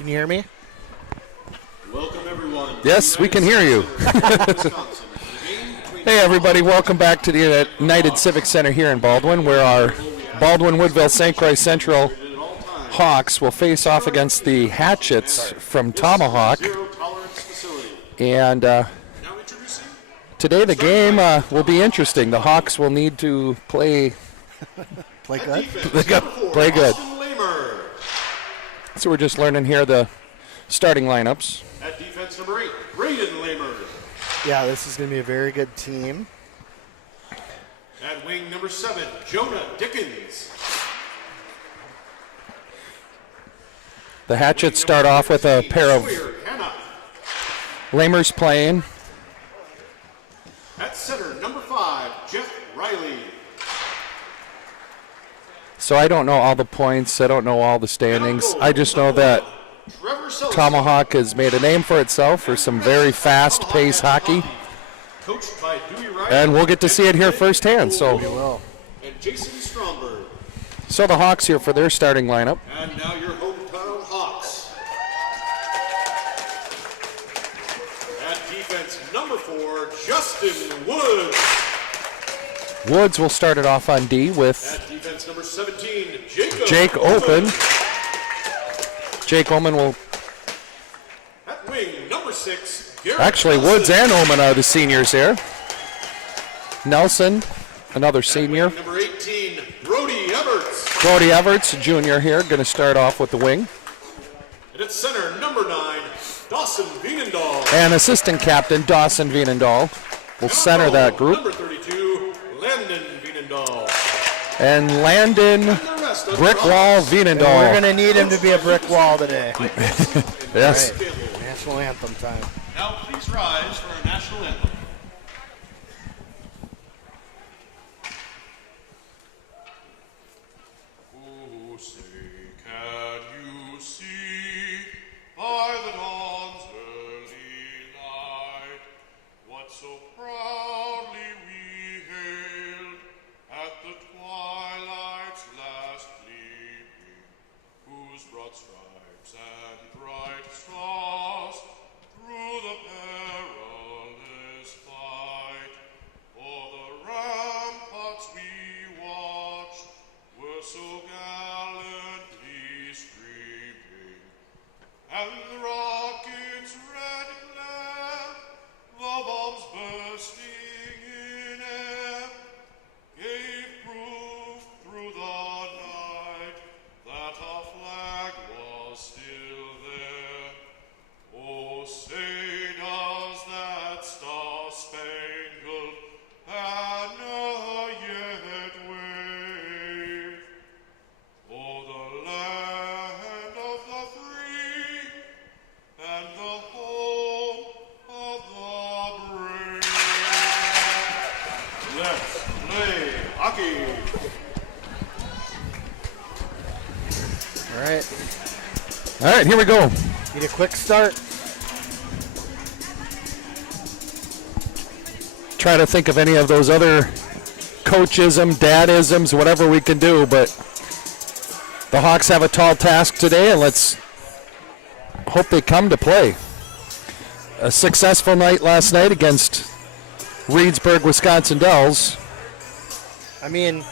Can you hear me? Welcome everyone. Yes, we can hear you. Hey everybody, welcome back to the United Civic Center here in Baldwin, where our Baldwin-Woodville St. Croix Central Hawks will face off against the Hatchets from Tomahawk. And today the game will be interesting. The Hawks will need to play good. Play good. So we're just learning here the starting lineups. At defense number 8, Braden Lamer. Yeah, this is going to be a very good team. At wing number 7, Jonah Dickens. The Hatchets start off with a pair of Lamers playing. At center, number 5, Jeff Riley. So I don't know all the points. I don't know all the standings. I just know that Tomahawk has made a name for itself for some very fast-paced hockey. And we'll get to see it here firsthand. So the Hawks here for their starting lineup. And now your hometown Hawks. At defense, number 4, Justin Woods. Woods will start it off on D with at defense number 17, Jake Open. Jake Omen will. At wing number 6, Garrett Actually, Nelson. Woods and Omen are the seniors here. Nelson, another senior. At wing number 18, Brody Everts. Brody Everts, junior here, going to start off with the wing. And at center, number 9, Dawson Vienendahl. And assistant captain Dawson Vienendahl will center that group. Number 32, Landon Vienendahl. And Landon Brick Wall Vienendahl. We're going to need him to be a brick wall today. Yes. Right. National anthem time. Now please rise for our national anthem. Oh, say, can you see by the dawn's early light what so proudly we hailed at the twilight's last gleaming, whose broad stripes and bright stars through the perilous fight o'er the ramparts we watched were so gallantly streaming, and the rocket's red glare, the bombs bursting in air, gave proof through the night that our flag was still there. Oh, say does that star-spangled banner yet wave o'er the land of the free and the home of the brave? Let's play hockey. All right. All right, here we go. Need a quick start. Try to think of any of those other coachism, dadisms, whatever we can do, but the Hawks have a tall task today, and let's hope they come to play. A successful night last night against Reedsburg, Wisconsin Dells. I mean,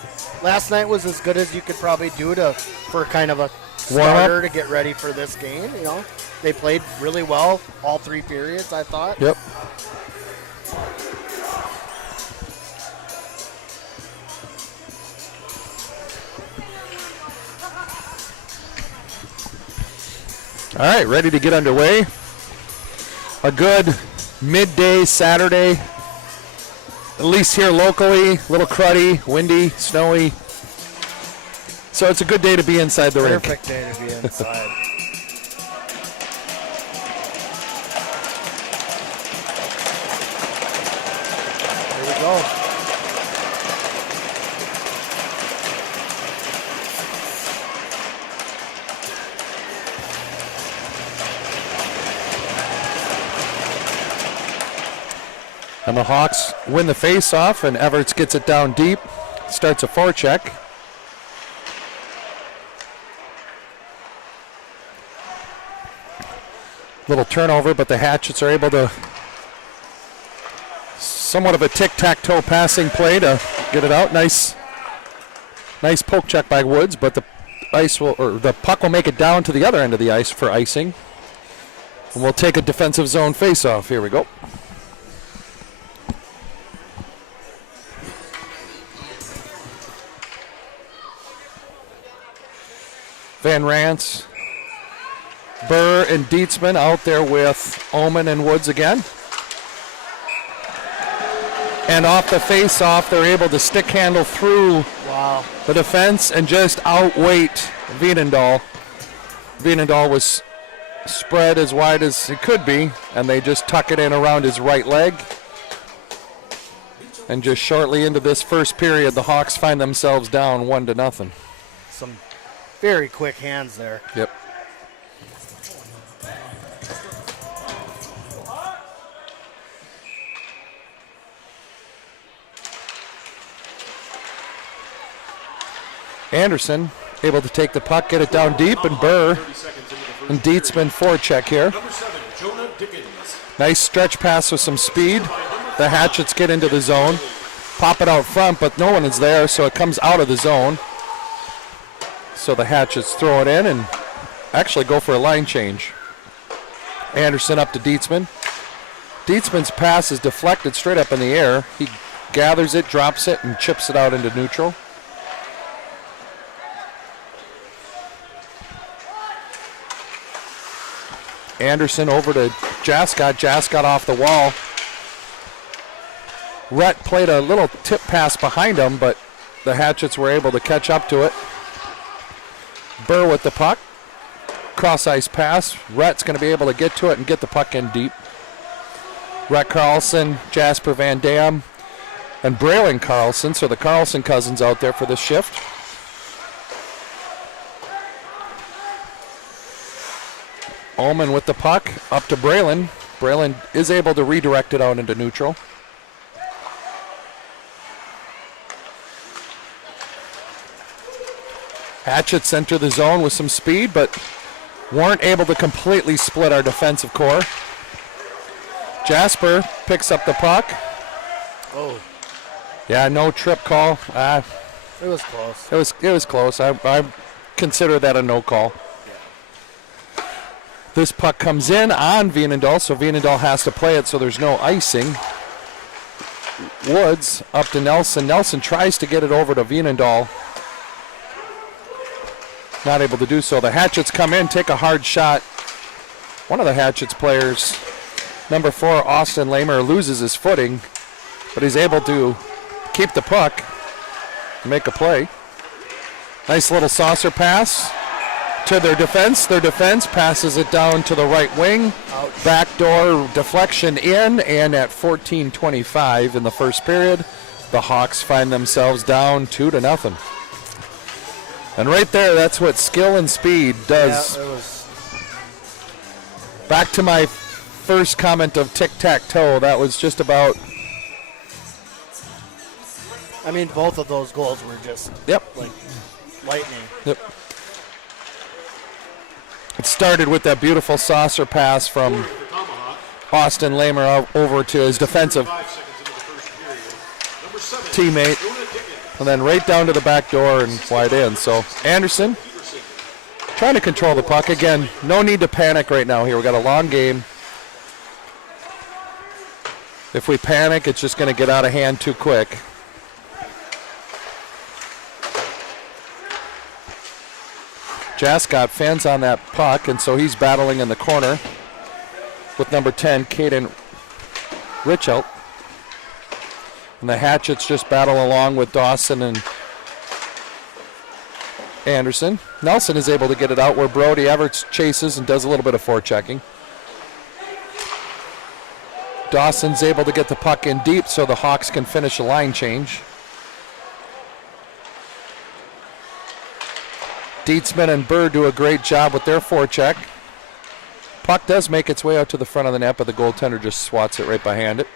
last night was as good as you could probably do for kind of a starter to get ready for this game. You know, they played really well all 3 periods, I thought. Yep. All right, ready to get underway. A good midday Saturday, at least here locally. A little cruddy, windy, snowy. So it's a good day to be inside the rink. Perfect day to be inside. Here we go. And the Hawks win the face-off, and Everts gets it down deep. Starts a forecheck. Little turnover, but the Hatchets are able to somewhat of a tic-tac-toe passing play to get it out. Nice poke check by Woods, but the puck will make it down to the other end of the ice for icing. And we'll take a defensive zone face-off. Here we go. Van Rance, Burr, and Dietzman out there with Omen and Woods again. And off the face-off, they're able to stick handle through the defense and just outweight Veenendahl. Veenendahl was spread as wide as it could be, and they just tuck it in around his right leg. And just shortly into this first period, the Hawks find themselves down 1-0. Some very quick hands there. Yep. Anderson able to take the puck, get it down deep, and Burr and Dietzman forecheck here. Nice stretch pass with some speed. The Hatchets get into the zone, pop it out front, but no one is there, so it comes out of the zone. So the Hatchets throw it in and actually go for a line change. Anderson up to Dietzman. Dietzman's pass is deflected straight up in the air. He gathers it, drops it, and chips it out into neutral. Anderson over to Jascott. Jascott off the wall. Rhett played a little tip pass behind him, but the Hatchets were able to catch up to it. Burr with the puck. Cross ice pass. Rhett's going to be able to get to it and get the puck in deep. Rhett Carlson, Jasper Van Dam, and Braylon Carlson. So the Carlson cousins out there for this shift. Ullman with the puck up to Braylon. Braylon is able to redirect it out into neutral. Hatchets enter the zone with some speed, but weren't able to completely split our defensive core. Jasper picks up the puck. Oh. Yeah, no trip call. It was close. It was close. I consider that a no call. Yeah. This puck comes in on Veenendahl, so Veenendahl has to play it, so there's no icing. Woods up to Nelson. Nelson tries to get it over to Veenendahl. Not able to do so. The Hatchets come in, take a hard shot. One of the Hatchets players, number 4, Austin Lamer, loses his footing, but he's able to keep the puck and make a play. Nice little saucer pass to their defense. Their defense passes it down to the right wing. Ouch. Backdoor deflection in, and at 14:25 in the first period, the Hawks find themselves down 2-0. And right there, that's what skill and speed does. Yeah, it was. Back to my first comment of tic-tac-toe, that was just about... I mean, both of those goals were just like lightning. Yep. It started with that beautiful saucer pass from Austin Lamer over to his defensive teammate, and then right down to the back door and wide in. So Anderson trying to control the puck. Again, no need to panic right now here. We got a long game. If we panic, it's just going to get out of hand too quick. Jascott fans on that puck, and so he's battling in the corner with number 10, Caden Richelt. And the Hatchets just battle along with Dawson and Anderson. Nelson is able to get it out where Brody Everts chases and does a little bit of forechecking. Dawson's able to get the puck in deep so the Hawks can finish a line change. Dietzman and Burr do a great job with their forecheck. Puck does make its way out to the front of the net, but the goaltender just swats it right behind it.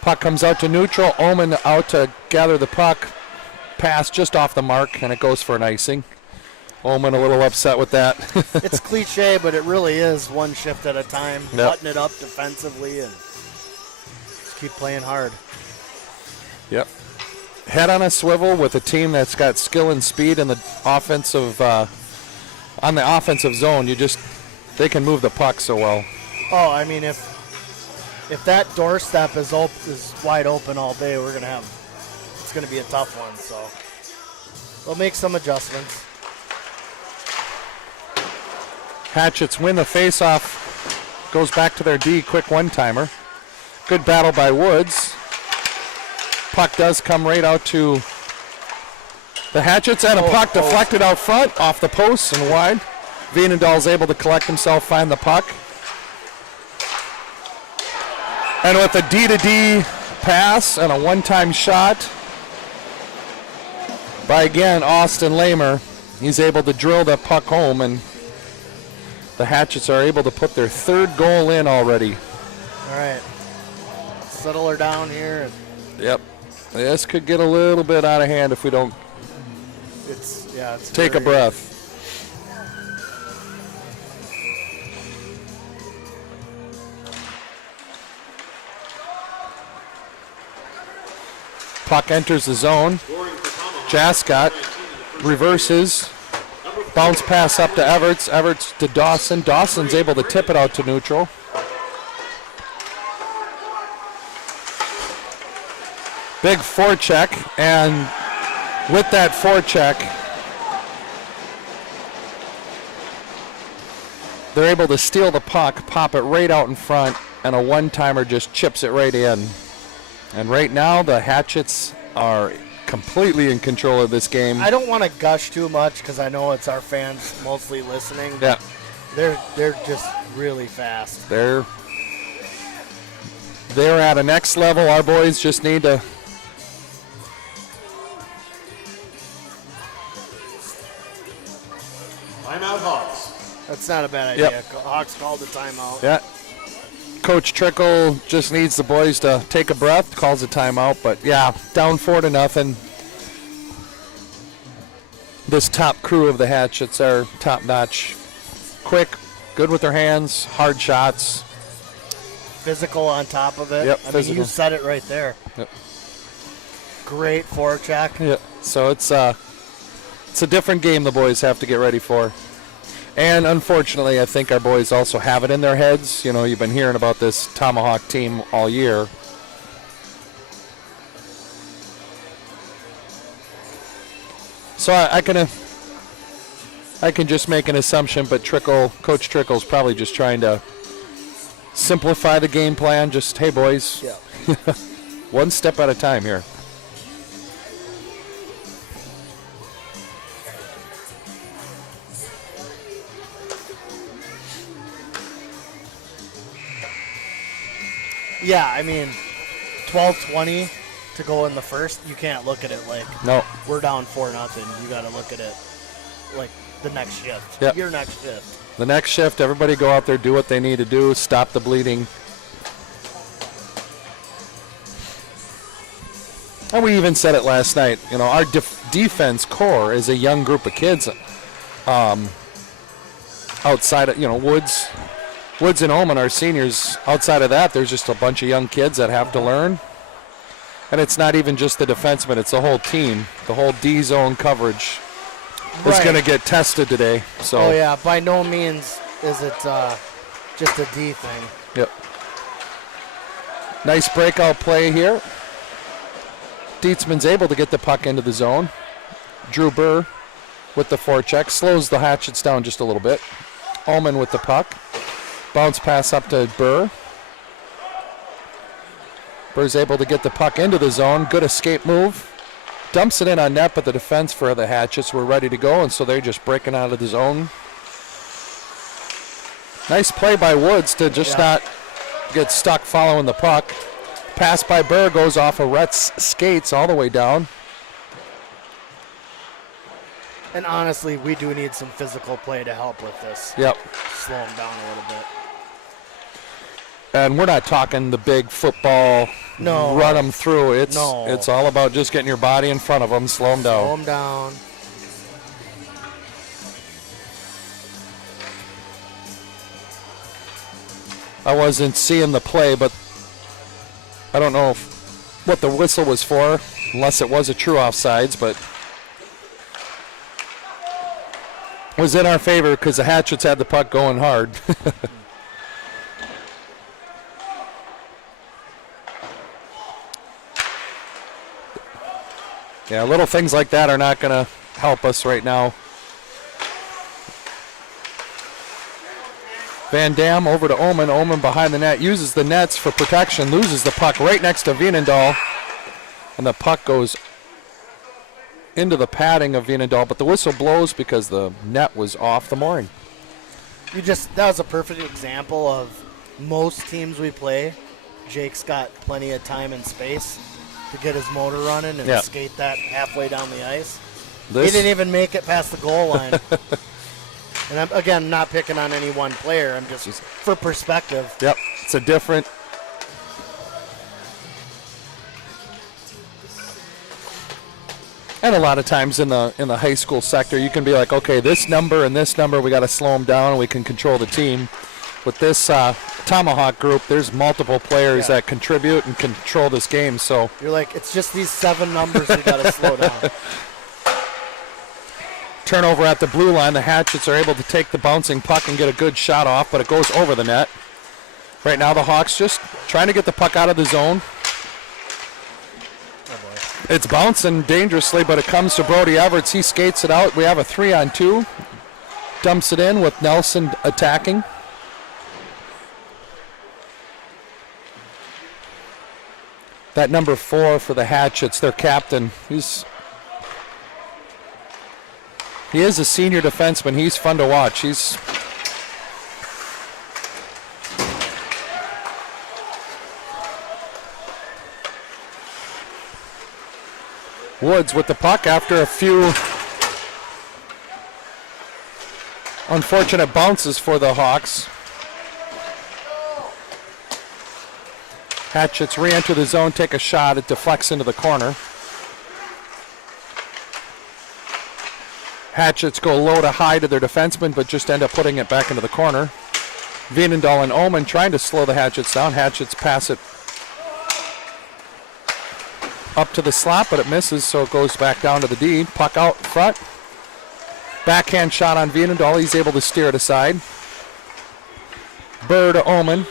Puck comes out to neutral. Omen out to gather the puck. pass just off the mark, and it goes for an icing. Omen a little upset with that. It's cliche, but it really is one shift at a time. Yep. Button it up defensively and just keep playing hard. Yep. Head on a swivel with a team that's got skill and speed in the offensive, on the offensive zone. They can move the puck so well. Oh, I mean, if that doorstep is wide open all day, it's gonna be a tough one. So we'll make some adjustments. Hatchets win the face-off. Goes back to their D, quick one-timer. Good battle by Woods. Puck does come right out to the Hatchets, and a puck deflected out front, off the post and wide. Vienendahl's able to collect himself, find the puck. And with a D-to-D pass and a one-time shot by, again, Austin Lamer, he's able to drill the puck home, and the Hatchets are able to put their third goal in already. All right. Settle her down here. Yep. This could get a little bit out of hand if we don't take a breath. Puck enters the zone. Jascott reverses. Bounce pass up to Everts. Everts to Dawson. Dawson's able to tip it out to neutral. Big forecheck, and with that forecheck, they're able to steal the puck, pop it right out in front, and a one-timer just chips it right in. And right now, the Hatchets are completely in control of this game. I don't want to gush too much because I know it's our fans mostly listening. Yeah. They're just really fast. They're at a next level. Our boys just need to Timeout Hawks. That's not a bad idea. Yep. Hawks called the timeout. Yeah. Coach Trickle just needs the boys to take a breath, calls a timeout, but yeah, down 4-0. This top crew of the Hatchets are top-notch. Quick, good with their hands, hard shots. Physical on top of it. Yep, I physical. mean, you said it right there. Yep. Great forecheck. Yeah. So it's a different game the boys have to get ready for. And unfortunately, I think our boys also have it in their heads. You know, you've been hearing about this Tomahawk team all year. So I can just make an assumption, but Coach Trickle's probably just trying to simplify the game plan. Just, hey, boys, Yeah. one step at a time here. Yeah, I mean, 12-20 to go in the first. You can't look at it like No. we're down 4-0. You got to look at it like the next shift. Yep. Your next shift. The next shift, everybody go out there, do what they need to do, stop the bleeding. And we even said it last night. You know, our defense core is a young group of kids. Outside of, Woods and Omen are seniors. Outside of that, there's just a bunch of young kids that have to learn. And it's not even just the defensemen, it's the whole team. The whole D-zone coverage is going to get tested today. So. Oh, yeah. By no means is it just a D thing. Yep. Nice breakout play here. Dietzman's able to get the puck into the zone. Drew Burr with the forecheck. Slows the Hatchets down just a little bit. Ullman with the puck. Bounce pass up to Burr. Burr's able to get the puck into the zone. Good escape move. Dumps it in on net, but the defense for the Hatchets were ready to go, and so they're just breaking out of the zone. Nice play by Woods to just not get stuck following the puck. Pass by Burr goes off of Rhett's skates all the way down. And honestly, we do need some physical play to help with this. Yep. Slow him down a little bit. And we're not talking the big football, No. run them through. It's all about just getting your body in front of them, slow them down. Slow them down. I wasn't seeing the play, but I don't know what the whistle was for, unless it was a true offsides, but it was in our favor because the Hatchets had the puck going hard. Yeah, little things like that are not going to help us right now. Van Dam over to Omen. Omen behind the net, uses the nets for protection, loses the puck right next to Vienendahl. And the puck goes into the padding of Vienendahl, but the whistle blows because the net was off the mooring. That was a perfect example of most teams we play. Jake's got plenty of time and space to get his motor running and skate that halfway down the ice. He didn't even make it past the goal line. And I'm, again, not picking on any one player. I'm just for perspective. Yep, it's a different. And a lot of times in the high school sector, you can be like, okay, this number and this number, we got to slow them down and we can control the team. With this Tomahawk group, there's multiple players that contribute and control this game. So you're like, it's just these 7 numbers we got to slow down. Turnover at the blue line. The Hatchets are able to take the bouncing puck and get a good shot off, but it goes over the net. Right now the Hawks just trying to get the puck out of the zone. It's bouncing dangerously, but it comes to Brody Everts. He skates it out. We have a 3-on-2. Dumps it in with Nelson attacking. That number 4 for the Hatchets, their captain, he is a senior defenseman. He's fun to watch. Woods with the puck after a few unfortunate bounces for the Hawks. Hatchets re-enter the zone, take a shot. It deflects into the corner. Hatchets go low to high to their defenseman, but just end up putting it back into the corner. Vienendahl and Omen trying to slow the Hatchets down. Hatchets pass it up to the slot, but it misses, so it goes back down to the D. Puck out front. Backhand shot on Vienendahl. He's able to steer it aside. Burr to Omen.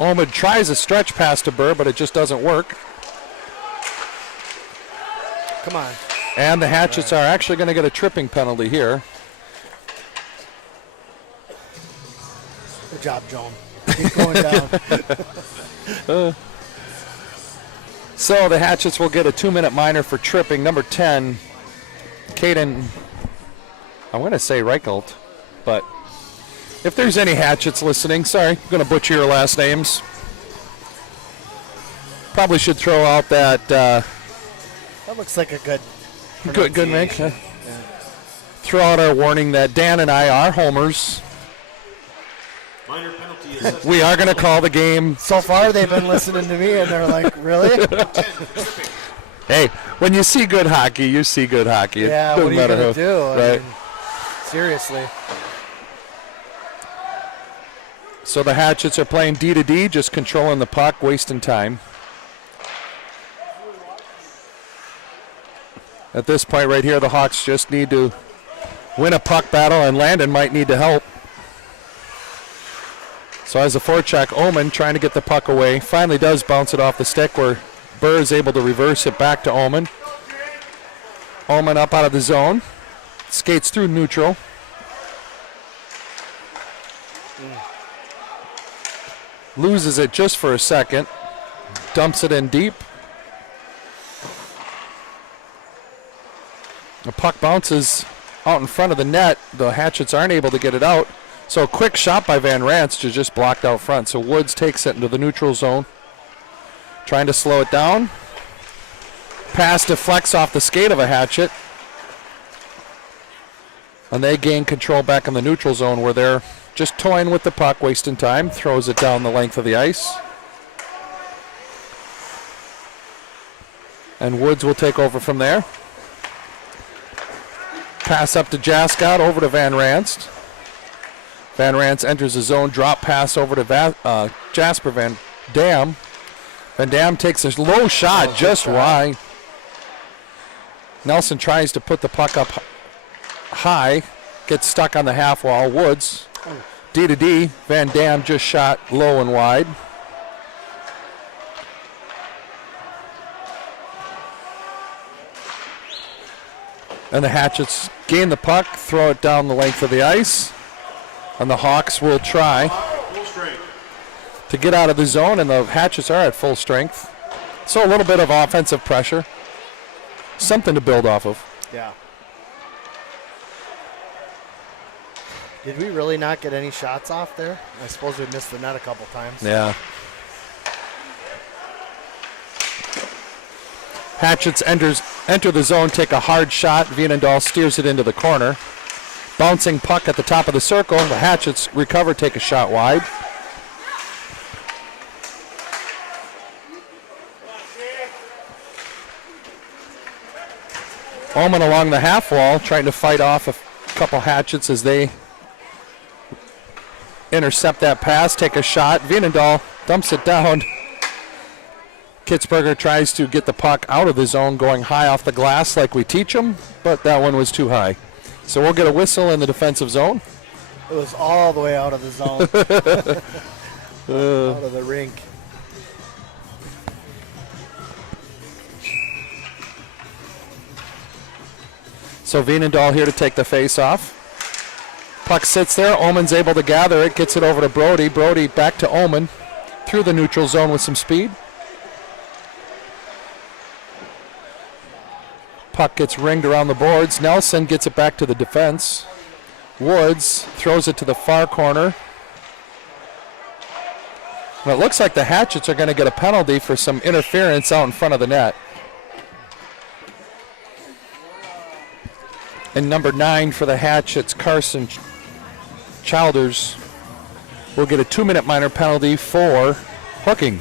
Omen tries a stretch pass to Burr, but it just doesn't work. Come on. And the Hatchets are actually going to get a tripping penalty here. Good job, Joan. Keep going down. So the Hatchets will get a 2-minute minor for tripping. Number 10, Caden, I'm going to say Reichelt, but if there's any Hatchets listening, sorry, I'm going to butcher your last names. Probably should throw out that. That looks like a good mix. Yeah. Throw out our warning that Dan and I are homers. Minor penalty is We are going to call the game. So far, they've been listening to me, and they're like, really? Hey, when you see good hockey, you see good hockey. Yeah, it doesn't what are you matter going who. to do? Right. I mean, seriously. So the Hatchets are playing D to D, just controlling the puck, wasting time. At this point right here, the Hawks just need to win a puck battle, and Landon might need to help. So as a forecheck, Omen trying to get the puck away. Finally does bounce it off the stick where Burr is able to reverse it back to Omen. Omen up out of the zone. Skates through neutral. Loses it just for a second. Dumps it in deep. The puck bounces out in front of the net. The Hatchets aren't able to get it out. So a quick shot by Van Rance to just blocked out front. So Woods takes it into the neutral zone. Trying to slow it down. Pass deflects off the skate of a Hatchet. And they gain control back in the neutral zone where they're just toying with the puck, wasting time, throws it down the length of the ice. And Woods will take over from there. Pass up to Jascott, over to Van Ranst. Van Ranst enters the zone, drop pass over to Jasper Van Dam. Van Dam takes a low shot just wide. Nelson tries to put the puck up high, gets stuck on the half wall. Woods, D to D. Van Dam just shot low and wide. And the Hatchets gain the puck, throw it down the length of the ice. And the Hawks will try to get out of the zone, and the Hatchets are at full strength. So a little bit of offensive pressure. Something to build off of. Yeah. Did we really not get any shots off there? I suppose we missed the net a couple times. Yeah. Hatchets enter the zone, take a hard shot. Vienendahl steers it into the corner. Bouncing puck at the top of the circle. The Hatchets recover, take a shot wide. Omen along the half wall, trying to fight off a couple Hatchets as they intercept that pass, take a shot. Vienendahl dumps it down. Kitzberger tries to get the puck out of the zone, going high off the glass like we teach them, but that one was too high. So we'll get a whistle in the defensive zone. It was all the way out of the zone. Out of the rink. So Vienendahl here to take the face off. Puck sits there. Omen's able to gather it, gets it over to Brody. Brody back to Omen through the neutral zone with some speed. Puck gets ringed around the boards. Nelson gets it back to the defense. Woods throws it to the far corner. And it looks like the Hatchets are going to get a penalty for some interference out in front of the net. And number 9 for the Hatchets, Carson Childers, will get a 2-minute minor penalty for hooking.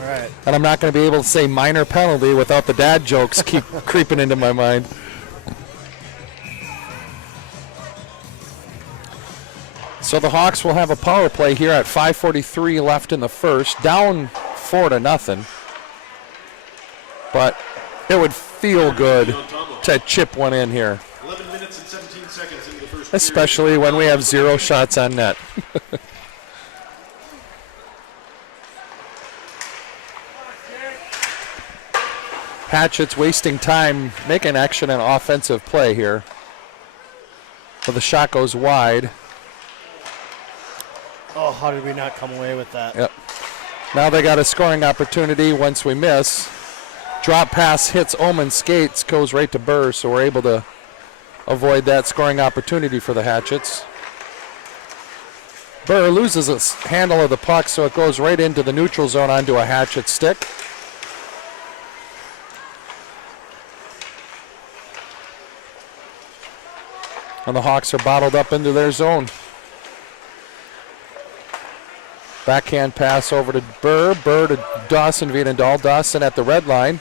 All right. And I'm not going to be able to say minor penalty without the dad jokes keep creeping into my mind. So the Hawks will have a power play here at 5:43 left in the first, down 4-0. But it would feel good to chip one in here, 11 minutes and 17 seconds into the first especially when we have 0 shots on net. Hatchets wasting time making action and offensive play here. But the shot goes wide. Oh, how did we not come away with that? Yep. Now they got a scoring opportunity once we miss. Drop pass hits Omen's skates, goes right to Burr, so we're able to avoid that scoring opportunity for the Hatchets. Burr loses his handle of the puck, so it goes right into the neutral zone onto a Hatchet stick. And the Hawks are bottled up into their zone. Backhand pass over to Burr. Burr to Dawson Vienendahl. Dawson at the red line.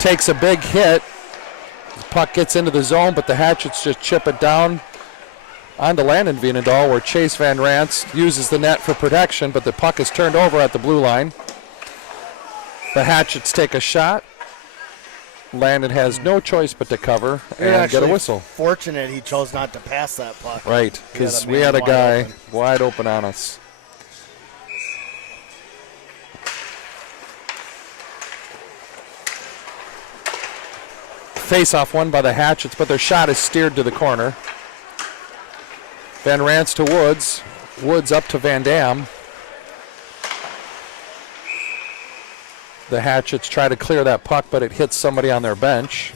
Takes a big hit. The puck gets into the zone, but the Hatchets just chip it down onto Landon Vienendahl, where Chase Van Ranst uses the net for protection, but the puck is turned over at the blue line. The Hatchets take a shot. Landon has no choice but to cover and get a whistle. Fortunate he chose not to pass that puck. Right, because we had a guy wide open on us. Face-off won by the Hatchets, but their shot is steered to the corner. Van Ranst to Woods. Woods up to Van Dam. The Hatchets try to clear that puck, but it hits somebody on their bench.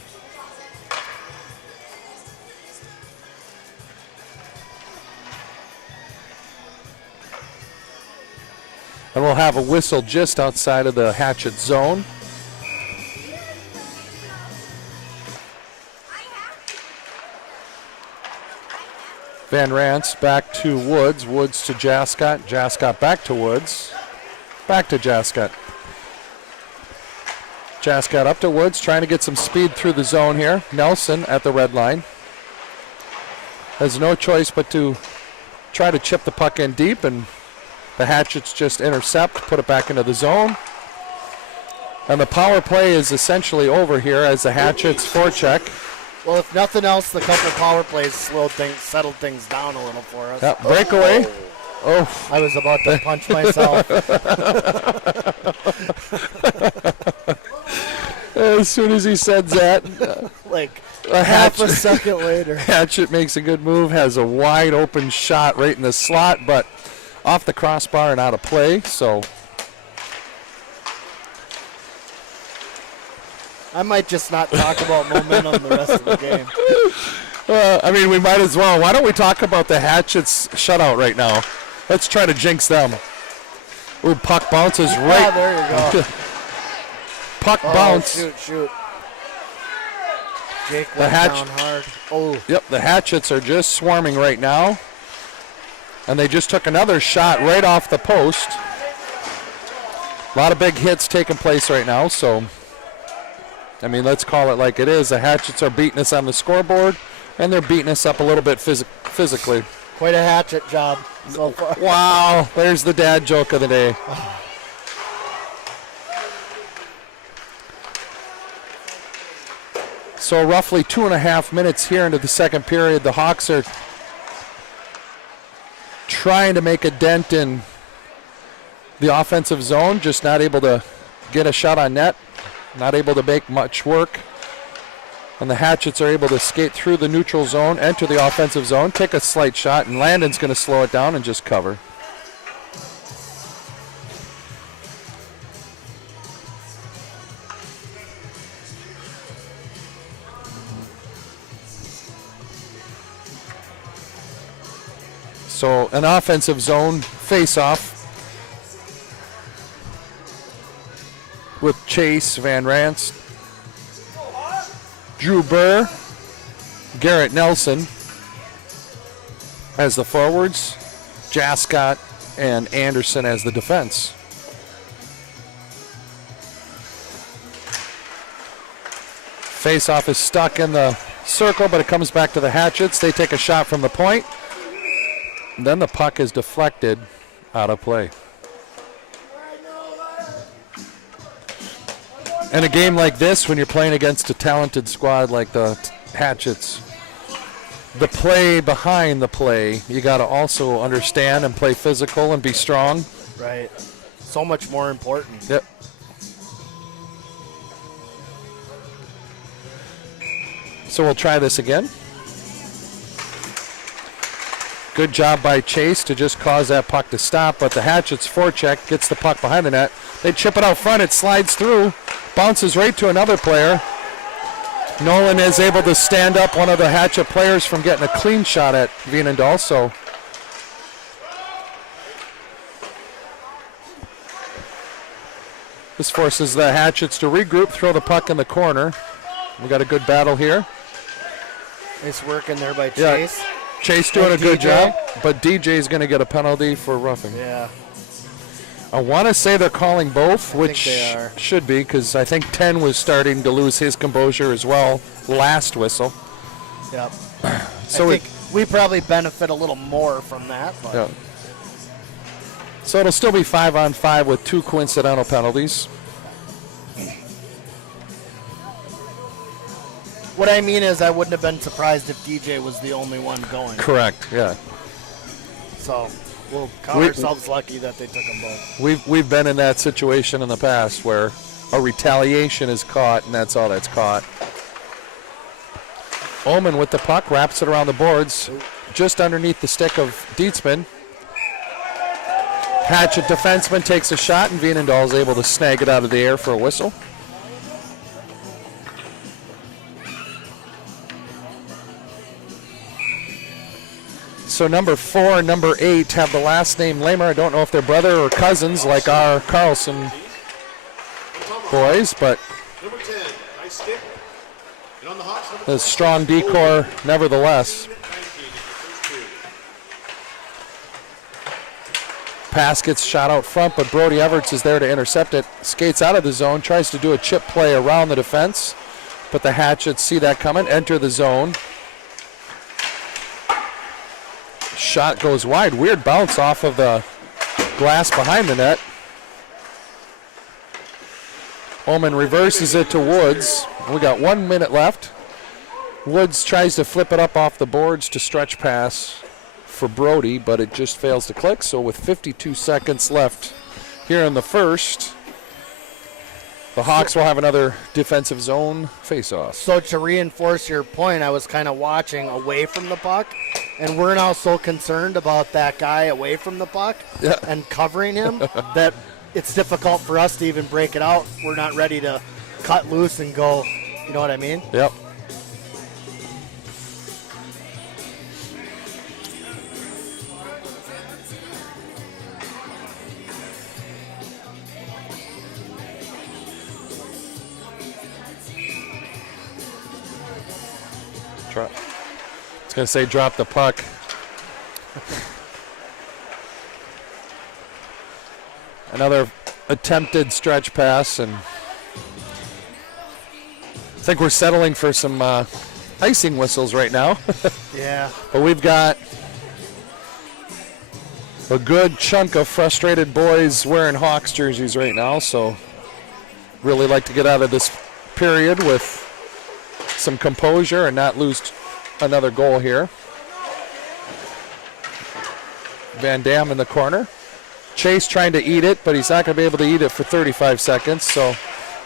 And we'll have a whistle just outside of the Hatchet zone. Van Rance back to Woods. Woods to Jascott. Jascott back to Woods. Back to Jascott. Jascott up to Woods, trying to get some speed through the zone here. Nelson at the red line. Has no choice but to try to chip the puck in deep, and the Hatchets just intercept, put it back into the zone. And the power play is essentially over here as the Hatchets forecheck. Well, if nothing else, the couple power plays settled things down a little for us. Yep, breakaway. Oh. I was about to punch myself. As soon as he said that, like half a second later. Hatchet makes a good move, has a wide open shot right in the slot, but off the crossbar and out of play, so. I might just not talk about momentum the rest of the game. I mean, we might as well. Why don't we talk about the Hatchets shutout right now? Let's try to jinx them. Ooh, puck bounces right. Oh, there you go. Puck bounce. Shoot. Jake went down hard. Oh. Yep, the Hatchets are just swarming right now. And they just took another shot right off the post. A lot of big hits taking place right now, so I mean, let's call it like it is. The Hatchets are beating us on the scoreboard, and they're beating us up a little bit physically. Quite a hatchet job so far. Wow, there's the dad joke of the day. So roughly 2.5 minutes here into the second period. The Hawks are trying to make a dent in the offensive zone, just not able to get a shot on net. Not able to make much work. And the Hatchets are able to skate through the neutral zone, enter the offensive zone, take a slight shot, and Landon's going to slow it down and just cover. So an offensive zone face-off with Chase, Van Rance, Drew Burr, Garrett Nelson as the forwards, Jascott and Anderson as the defense. Face-off is stuck in the circle, but it comes back to the Hatchets. They take a shot from the point. And then the puck is deflected out of play. In a game like this, when you're playing against a talented squad like the Hatchets, the play behind the play, you got to also understand and play physical and be strong. Right. So much more important. Yep. So we'll try this again. Good job by Chase to just cause that puck to stop, but the Hatchets forecheck gets the puck behind the net. They chip it out front, it slides through, bounces right to another player. Nolan is able to stand up one of the Hatchet players from getting a clean shot at Vienendahl, so this forces the Hatchets to regroup, throw the puck in the corner. We got a good battle here. Nice work in there by Chase. Yeah. Chase doing a good job, but DJ is going to get a penalty for roughing. Yeah. I want to say they're calling both, which they are. Should be, because I think 10 was starting to lose his composure as well last whistle. Yep. So I think we probably benefit a little more from that. But. Yeah. So it'll still be 5-on-5 with 2 coincidental penalties. What I mean is I wouldn't have been surprised if DJ was the only one going. Correct, yeah. So we'll count ourselves lucky that they took them both. We've been in that situation in the past where a retaliation is caught, and that's all that's caught. Omen with the puck, wraps it around the boards, just underneath the stick of Dietzman. Hatchet defenseman takes a shot, and Vienendahl is able to snag it out of the air for a whistle. So number 4 and number 8 have the last name Lamer. I don't know if they're brother or cousins like our Carlson boys, but Number 10, nice stick. And on the Hawks, number a strong decor nevertheless. Pass gets shot out front, but Brody Everts is there to intercept it. Skates out of the zone, tries to do a chip play around the defense, but the Hatchets see that coming, enter the zone. Shot goes wide. Weird bounce off of the glass behind the net. Omen reverses it to Woods. We got 1 minute left. Woods tries to flip it up off the boards to stretch pass for Brody, but it just fails to click. So with 52 seconds left here in the first, the Hawks will have another defensive zone face-off. So to reinforce your point, I was kind of watching away from the puck, and we're now so concerned about that guy away from the puck and covering him that it's difficult for us to even break it out. We're not ready to cut loose and go, you know what I mean? Yep. It's going to say drop the puck. Another attempted stretch pass, and I think we're settling for some icing whistles right now. Yeah. But we've got a good chunk of frustrated boys wearing Hawks jerseys right now, so really like to get out of this period with some composure and not lose another goal here. Van Dam in the corner. Chase trying to eat it, but he's not going to be able to eat it for 35 seconds. So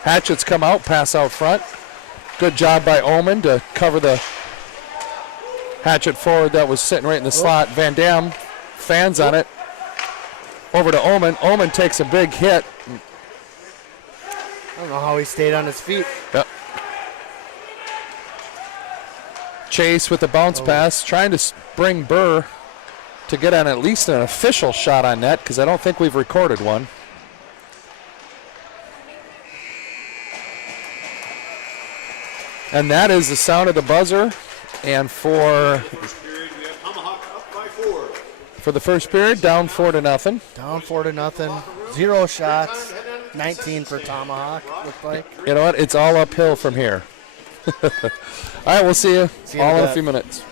Hatchets come out, pass out front. Good job by Omen to cover the Hatchet forward that was sitting right in the slot. Van Dam fans on it. Over to Omen. Omen takes a big hit. I don't know how he stayed on his feet. Yep. Chase with the bounce pass, trying to bring Burr to get on at least an official shot on net, because I don't think we've recorded one. And that is the sound of the buzzer. And for First period, we have Tomahawk up by 4. for the first period, down 4-0. Down 4-0. 0 shots. 19 for Tomahawk, looked like. You know what? It's all uphill from here. All right, we'll see you all in a bit. few minutes.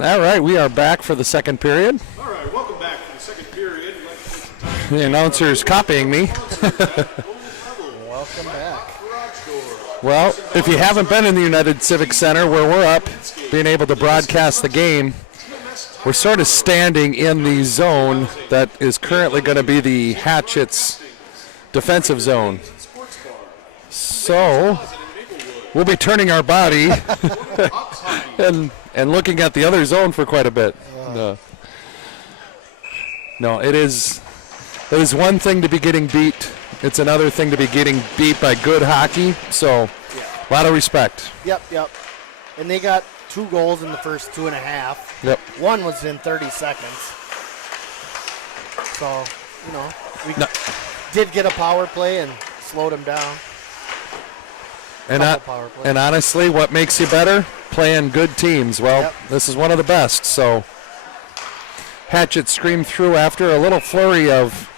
All right, we are back for the second period. All right, welcome back to the second period. The announcer's copying me. Welcome back. Well, if you haven't been in the United Civic Center where we're up, being able to broadcast the game, we're sort of standing in the zone that is currently going to be the Hatchets defensive zone. So we'll be turning our body and looking at the other zone for quite a bit. No, it is one thing to be getting beat. It's another thing to be getting beat by good hockey. So a lot of respect. Yep. And they got 2 goals in the first 2.5. Yep. One was in 30 seconds. So, we did get a power play and slowed them down. And honestly, what makes you better? Playing good teams. Well, This is one of the best. So Hatchet screamed through after a little flurry of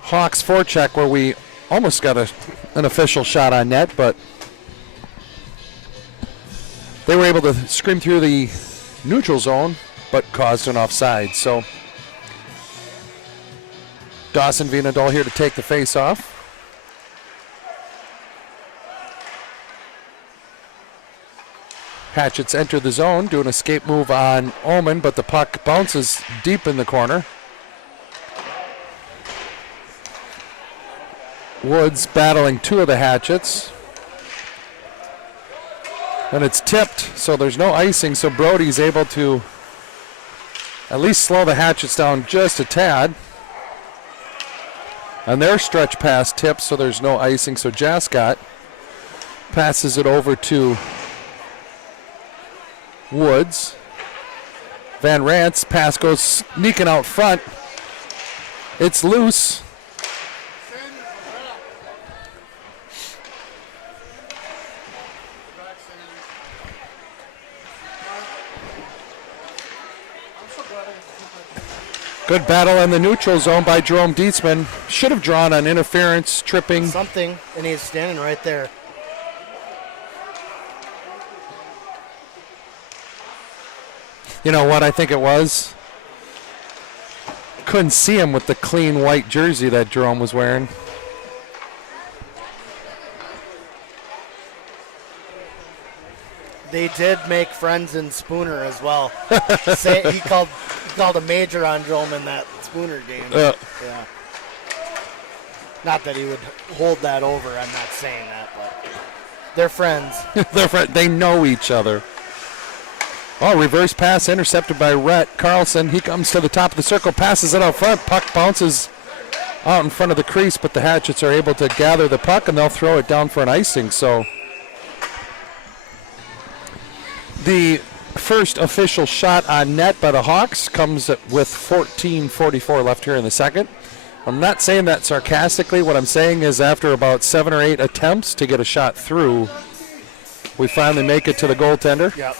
Hawks forecheck where we almost got an official shot on net, but they were able to scream through the neutral zone, but caused an offside. So Dawson Vinadol here to take the face off. Hatchets enter the zone, do an escape move on Omen, but the puck bounces deep in the corner. Woods battling 2 of the Hatchets. And it's tipped, so there's no icing, so Brody's able to at least slow the Hatchets down just a tad. And their stretch pass tips, so there's no icing, so Jascott passes it over to Woods. Van Rant's pass goes sneaking out front. It's loose. Good battle in the neutral zone by Jerome Dietzman. Should have drawn on interference, tripping. Something, and he's standing right there. You know what I think it was? Couldn't see him with the clean white jersey that Jerome was wearing. They did make friends in Spooner as well. He called a major on Jerome in that Spooner game. Yeah. Not that he would hold that over. I'm not saying that, but they're friends. They know each other. Oh, reverse pass intercepted by Rhett Carlson. He comes to the top of the circle, passes it out front. Puck bounces out in front of the crease, but the Hatchets are able to gather the puck, and they'll throw it down for an icing. So the first official shot on net by the Hawks comes with 14:44 left here in the second. I'm not saying that sarcastically. What I'm saying is after about 7 or 8 attempts to get a shot through, we finally make it to the goaltender. Yep.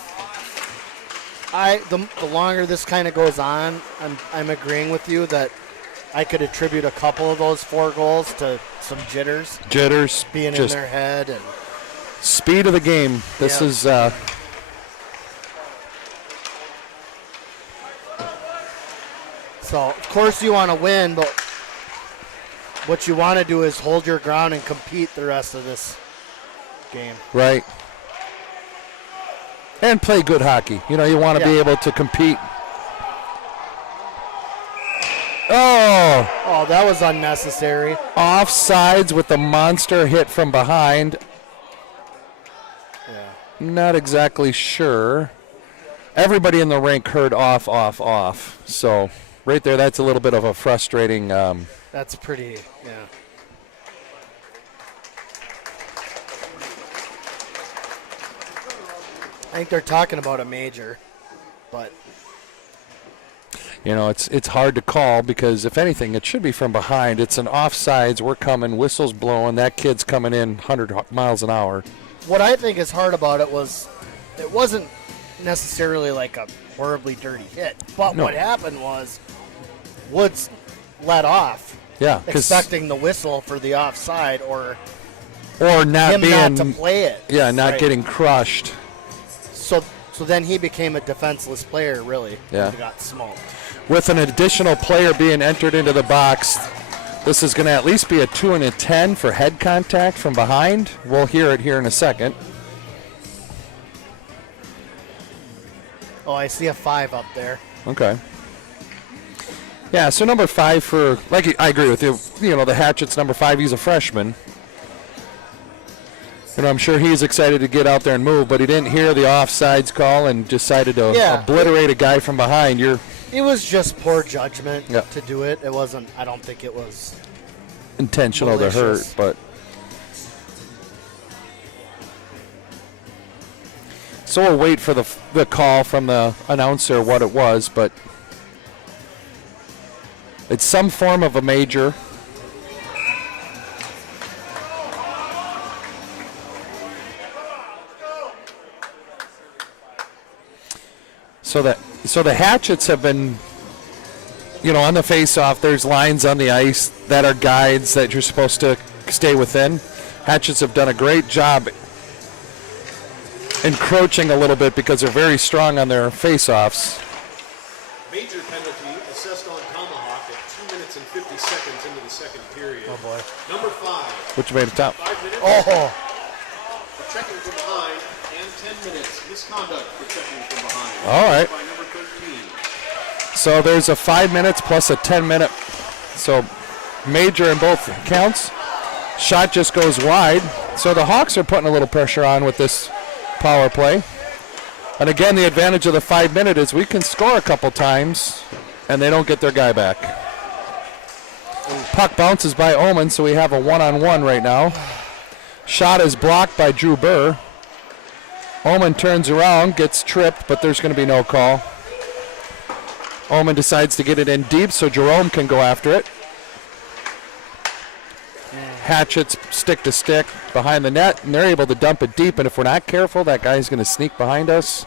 The longer this kind of goes on, I'm agreeing with you that I could attribute a couple of those 4 goals to some jitters. Jitters. Being in their head. And speed of the game. This is... So, of course you want to win, but what you want to do is hold your ground and compete the rest of this game. Right. And play good hockey. You want to be able to compete. Oh, that was unnecessary. Offsides with the monster hit from behind. Yeah. Not exactly sure. Everybody in the rink heard off. So right there, that's a little bit of a frustrating... That's pretty, yeah. I think they're talking about a major, but... It's hard to call because, if anything, it should be from behind. It's an offsides. We're coming. Whistle's blowing. That kid's coming in 100 miles an hour. What I think is hard about it was it wasn't necessarily like a horribly dirty hit. But what happened was Woods let off. Yeah. Expecting the whistle for the offside or not him being... not to play it. Yeah, not getting crushed. So So then he became a defenseless player, really. Yeah. He got smoked. With an additional player being entered into the box, this is going to at least be a 2 and a 10 for head contact from behind. We'll hear it here in a second. Oh, I see a 5 up there. Okay. Yeah, so number 5 for, like, I agree with you. You know, the Hatchets, number 5, he's a freshman. And I'm sure he's excited to get out there and move, but he didn't hear the offsides call and decided to obliterate a guy from behind. It was just poor judgment Yep. to do it. It wasn't, I don't think it was intentional malicious. to hurt, but. So we'll wait for the call from the announcer what it was, but it's some form of a major. So the Hatchets have been, you know, on the face-off, there's lines on the ice that are guides that you're supposed to stay within. Hatchets have done a great job encroaching a little bit because they're very strong on their face-offs. Major penalty assessed on Tomahawk at 2 minutes and 50 seconds into the second period. Oh, boy. Number 5. Which made it top. 5 minutes. Oh, For checking from behind, and 10 minutes misconduct for checking from behind. All right. By number 13. So there's a 5 minutes plus a 10-minute. So major in both counts. Shot just goes wide. So the Hawks are putting a little pressure on with this power play. And again, the advantage of the 5 minute is we can score a couple times and they don't get their guy back. Puck bounces by Omen, so we have a one-on-one right now. Shot is blocked by Drew Burr. Omen turns around, gets tripped, but there's going to be no call. Omen decides to get it in deep so Jerome can go after it. Hatchets stick to stick behind the net, and they're able to dump it deep. And if we're not careful, that guy's going to sneak behind us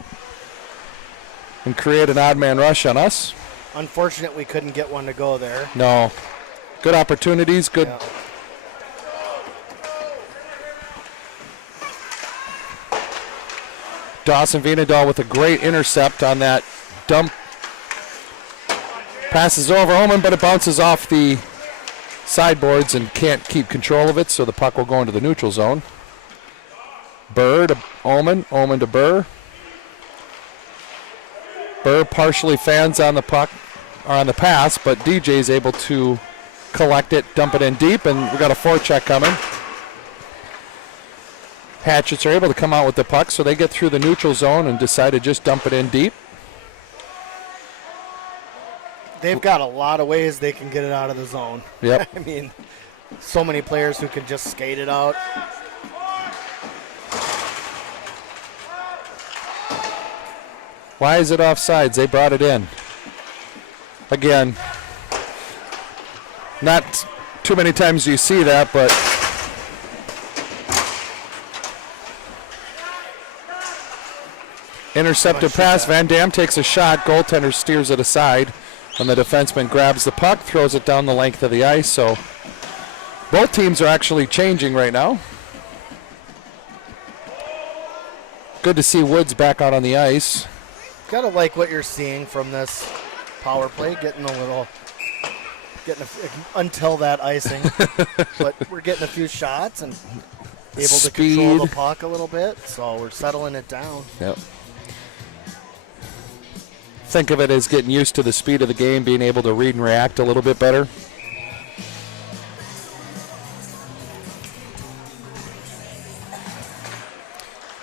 and create an odd man rush on us. unfortunate we couldn't get one to go there. No. Good opportunities, good. Yeah. Dawson Vienendahl with a great intercept on that dump. Passes over Omen, but it bounces off the sideboards and can't keep control of it, so the puck will go into the neutral zone. Burr to Omen, Omen to Burr. Burr partially fans on the puck, or on the pass, but DJ's able to collect it, dump it in deep, and we got a forecheck coming. Hatchets are able to come out with the puck, so they get through the neutral zone and decide to just dump it in deep. They've got a lot of ways they can get it out of the zone. Yep. I mean, so many players who can just skate it out. Why is it offsides? They brought it in. Again, not too many times do you see that, but intercepted pass. Van Dam takes a shot. Goaltender steers it aside. And the defenseman grabs the puck, throws it down the length of the ice. So both teams are actually changing right now. Good to see Woods back out on the ice. Gotta like what you're seeing from this power play, until that icing. But we're getting a few shots and able to control the puck a little bit, so we're settling it down. Yep. Think of it as getting used to the speed of the game, being able to read and react a little bit better.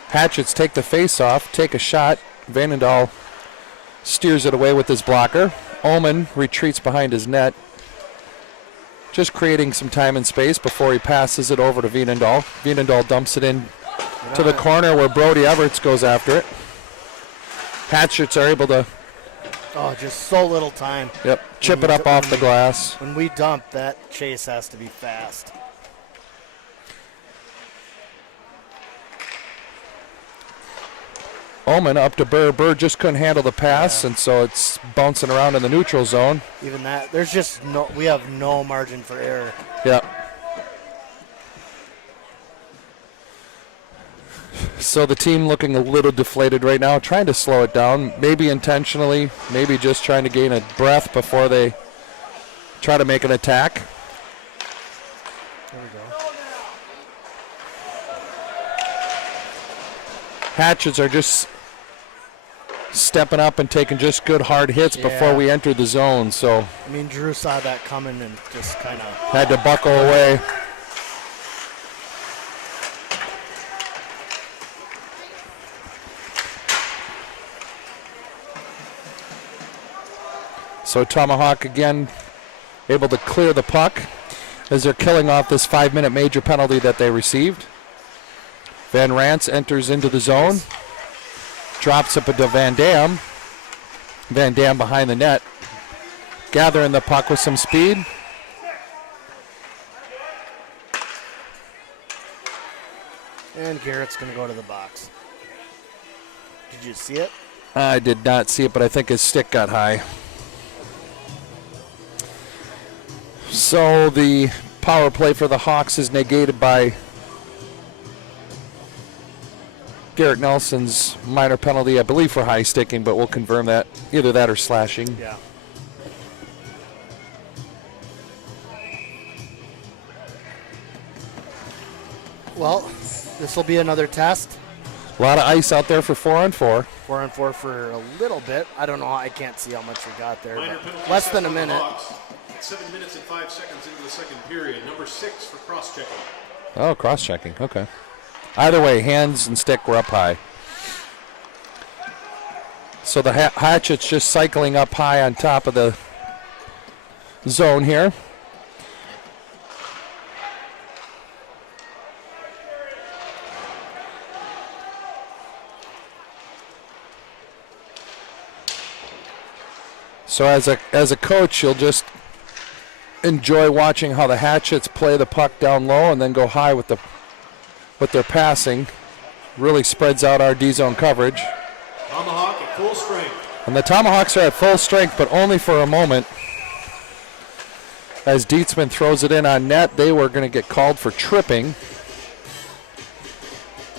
Hatchets take the face off, take a shot. Vienendahl steers it away with his blocker. Ullman retreats behind his net, just creating some time and space before he passes it over to Vienendahl. Vienendahl dumps it in to the corner where Brody Everts goes after it. Hatchets are able to just so little time. Yep, chip it up off the glass. When we dump, that chase has to be fast. Ullman up to Burr. Burr just couldn't handle the pass, and so it's bouncing around in the neutral zone. Even that, we have no margin for error. Yep. So the team looking a little deflated right now, trying to slow it down, maybe intentionally, maybe just trying to gain a breath before they try to make an attack. There we go. Hatchets are just stepping up and taking just good hard hits before we enter the zone. So I mean, Drew saw that coming and just kind of had to buckle away. So Tomahawk again able to clear the puck as they're killing off this 5-minute major penalty that they received. Van Rance enters into the zone. Drops it to Van Dam. Van Dam behind the net. Gathering the puck with some speed. And Garrett's going to go to the box. Did you see it? I did not see it, but I think his stick got high. So the power play for the Hawks is negated by Garrett Nelson's minor penalty, I believe, for high sticking, but we'll confirm that. Either that or slashing. Yeah. Well, this will be another test. A lot of ice out there for 4-on-4. 4-on-4 for a little bit. I don't know. I can't see how much we got there. Minor But penalty less set than a on the minute. Hawks at 7 minutes and 5 seconds into the second period. Number 6 for cross-checking. Oh, cross-checking. Okay. Either way, hands and stick were up high. So the Hatchets just cycling up high on top of the zone here. So as a coach, you'll just enjoy watching how the Hatchets play the puck down low and then go high with their passing. Really spreads out our D-zone coverage. Tomahawk at full strength. And the Tomahawks are at full strength, but only for a moment. As Dietzman throws it in on net, they were going to get called for tripping.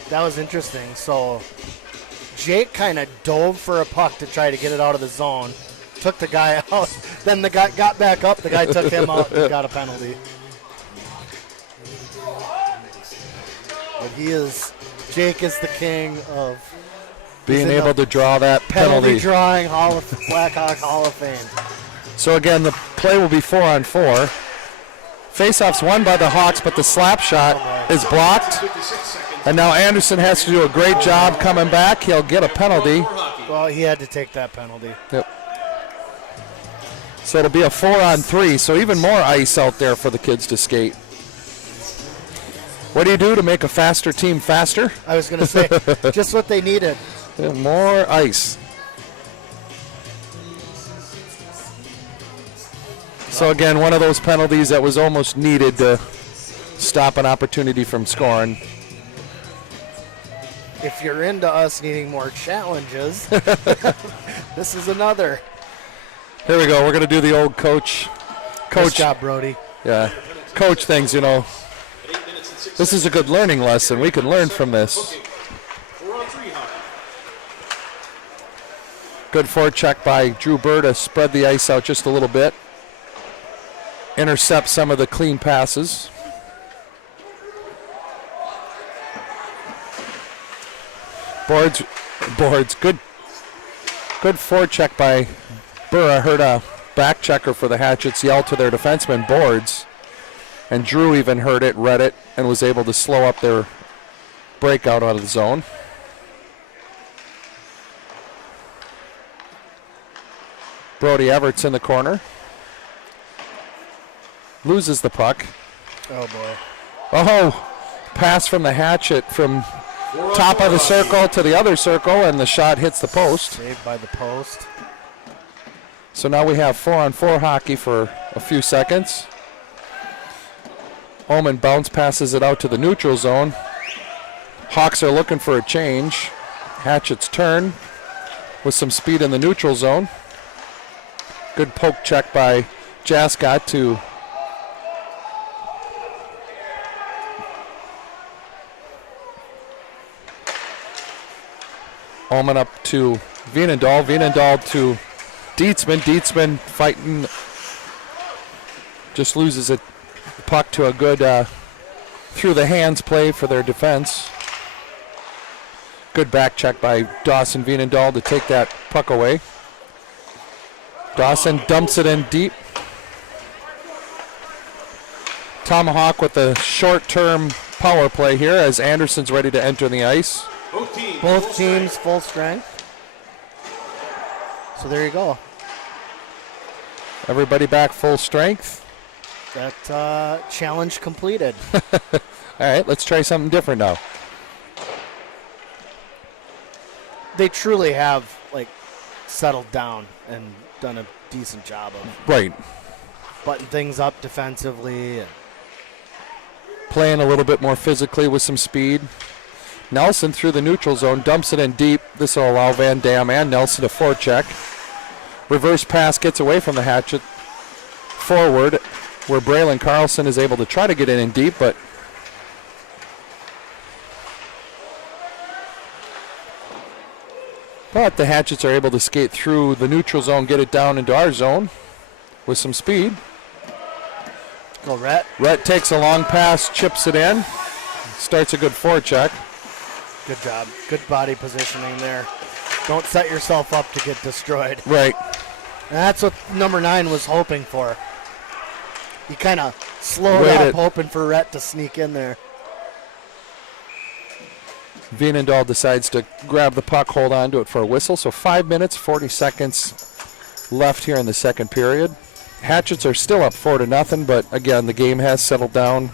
That was interesting. So Jake kind of dove for a puck to try to get it out of the zone. Took the guy out. Then the guy got back up. The guy took him out and got a penalty. But Jake is the king of being able to draw that penalty. Drawing Blackhawk Hall of Fame. So again, the play will be 4-on-4. Faceoff's won by the Hawks, but the slap shot is blocked. And now Anderson has to do a great job coming back. He'll get a penalty. Well, he had to take that penalty. Yep. So it'll be a 4-on-3, so even more ice out there for the kids to skate. What do you do to make a faster team faster? I was going to say, just what they needed. Yeah, more ice. So again, one of those penalties that was almost needed to stop an opportunity from scoring. If you're into us needing more challenges, this is another. Here we go. We're going to do the old coach. Nice job, Brody. Yeah. Coach things, you know. This is a good learning lesson. We can learn from this. Good forecheck by Drew Bird to spread the ice out just a little bit. Intercept some of the clean passes. Boards. Good forecheck by Burr. I heard a back checker for the Hatchets yell to their defenseman, Boards. And Drew even heard it, read it, and was able to slow up their breakout out of the zone. Brody Everett's in the corner. Loses the puck. Oh, boy. Oh, pass from the Hatchet from top of the circle to the other circle, and the shot hits the post. Saved by the post. So now we have 4-on-4 hockey for a few seconds. Omen bounce passes it out to the neutral zone. Hawks are looking for a change. Hatchet's turn with some speed in the neutral zone. Good poke check by Jascott to Omen up to Veenendahl. Veenendahl to Dietzman. Dietzman fighting. Just loses a puck to a good through the hands play for their defense. Good back check by Dawson Veenendahl to take that puck away. Dawson dumps it in deep. Tomahawk with a short-term power play here as Anderson's ready to enter the ice. Both teams full strength. So there you go. Everybody back full strength. That challenge completed. All right, let's try something different now. They truly have settled down and done a decent job of Right. butting things up defensively. And Playing a little bit more physically with some speed. Nelson through the neutral zone, dumps it in deep. This will allow Van Dam and Nelson to forecheck. Reverse pass gets away from the Hatchet forward, where Braylon Carlson is able to try to get in deep, but the Hatchets are able to skate through the neutral zone, get it down into our zone with some speed. go Rhett. Rhett takes a long pass, chips it in, starts a good forecheck. Good job. Good body positioning there. Don't set yourself up to get destroyed. Right. And that's what number 9 was hoping for. He kind of slowed Waited. up, hoping for Rhett to sneak in there. Veenendahl decides to grab the puck, hold on to it for a whistle. So 5 minutes, 40 seconds left here in the second period. Hatchets are still up 4-0, but again, the game has settled down.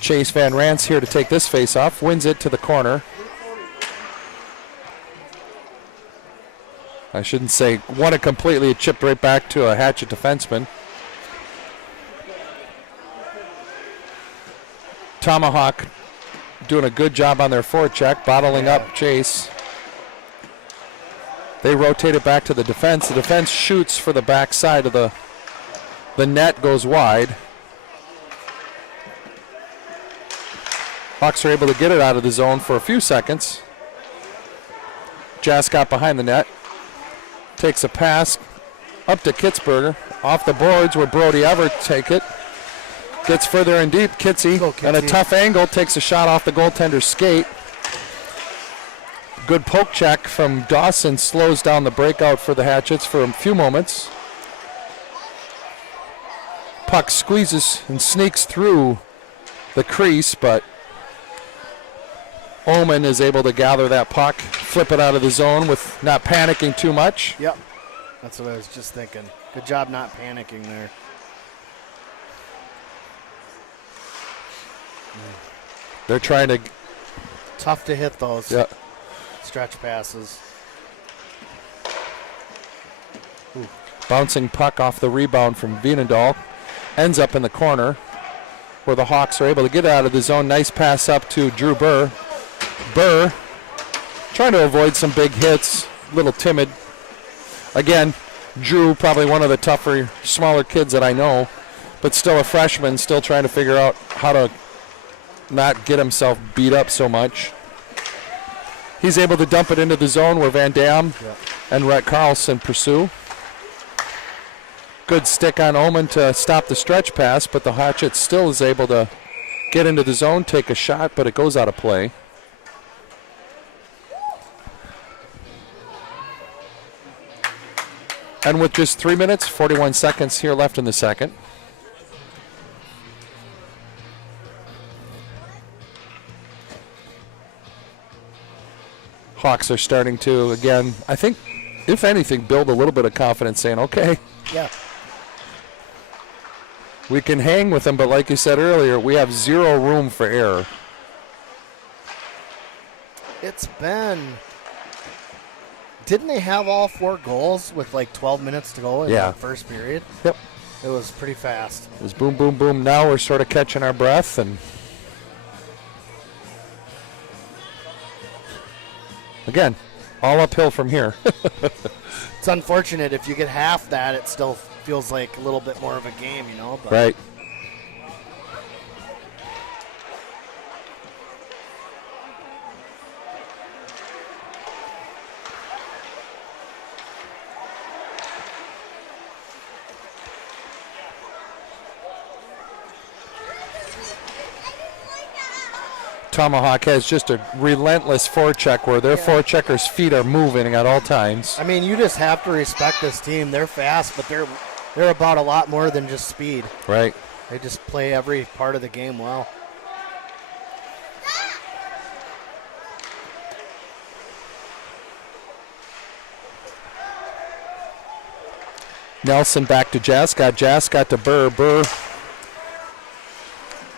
Chase Van Rance here to take this face-off, wins it to the corner. I shouldn't say won it completely, it chipped right back to a Hatchet defenseman. Tomahawk doing a good job on their forecheck, bottling up Chase. They rotate it back to the defense. The defense shoots for the back side of the net, goes wide. Hawks are able to get it out of the zone for a few seconds. Jascott behind the net. Takes a pass up to Kitzberger. Off the boards where Brody Ever take it. Gets further in deep. Kitsy, and a tough angle, takes a shot off the goaltender's skate. Good poke check from Dawson, slows down the breakout for the Hatchets for a few moments. Puck squeezes and sneaks through the crease, but Omen is able to gather that puck, flip it out of the zone with not panicking too much. Yep. That's what I was just thinking. Good job not panicking there. They're trying to... Tough to hit those stretch passes. Bouncing puck off the rebound from Veenendahl. Ends up in the corner where the Hawks are able to get out of the zone. Nice pass up to Drew Burr. Burr trying to avoid some big hits. A little timid. Again, Drew, probably one of the tougher, smaller kids that I know, but still a freshman, still trying to figure out how to not get himself beat up so much. He's able to dump it into the zone where Van Dam and Rhett Carlson pursue. Good stick on Omen to stop the stretch pass, but the Hatchet still is able to get into the zone, take a shot, but it goes out of play. And with just 3 minutes, 41 seconds here left in the second. Hawks are starting to, again, I think, if anything, build a little bit of confidence, saying, okay, Yeah. we can hang with them, but like you said earlier, we have zero room for error. It's been... Didn't they have all 4 goals with 12 minutes to go in the first period? Yep. It was pretty fast. It was boom, boom, boom. Now we're sort of catching our breath, and again, all uphill from here. It's unfortunate if you get half that, it still feels like a little bit more of a game, But Right. Tomahawk has just a relentless forecheck where their forecheckers' feet are moving at all times. I mean, you just have to respect this team. They're fast, but they're about a lot more than just speed. Right. They just play every part of the game well. Nelson back to Jascott. Jascott to Burr. Burr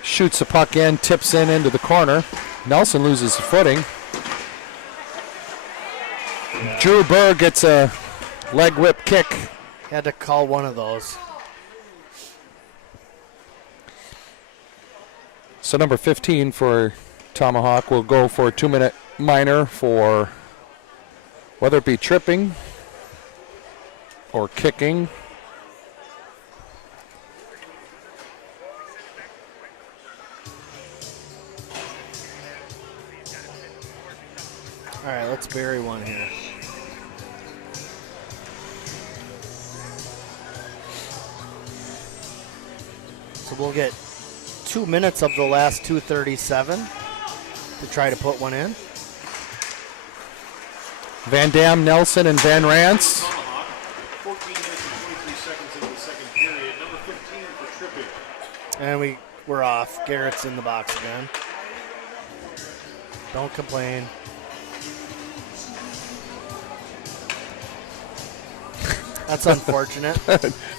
shoots the puck in, tips in into the corner. Nelson loses his footing. Drew Burr gets a leg whip kick. Had to call one of those. So number 15 for Tomahawk will go for a 2-minute minor for whether it be tripping or kicking. All right, let's bury one here. So we'll get 2 minutes of the last 2:37 to try to put one in. Van Dam, Nelson, and Van Rance. Tomahawk, 14 minutes and 23 seconds into the second period. Number 15 for tripping. And we're off. Garrett's in the box again. Don't complain. That's unfortunate.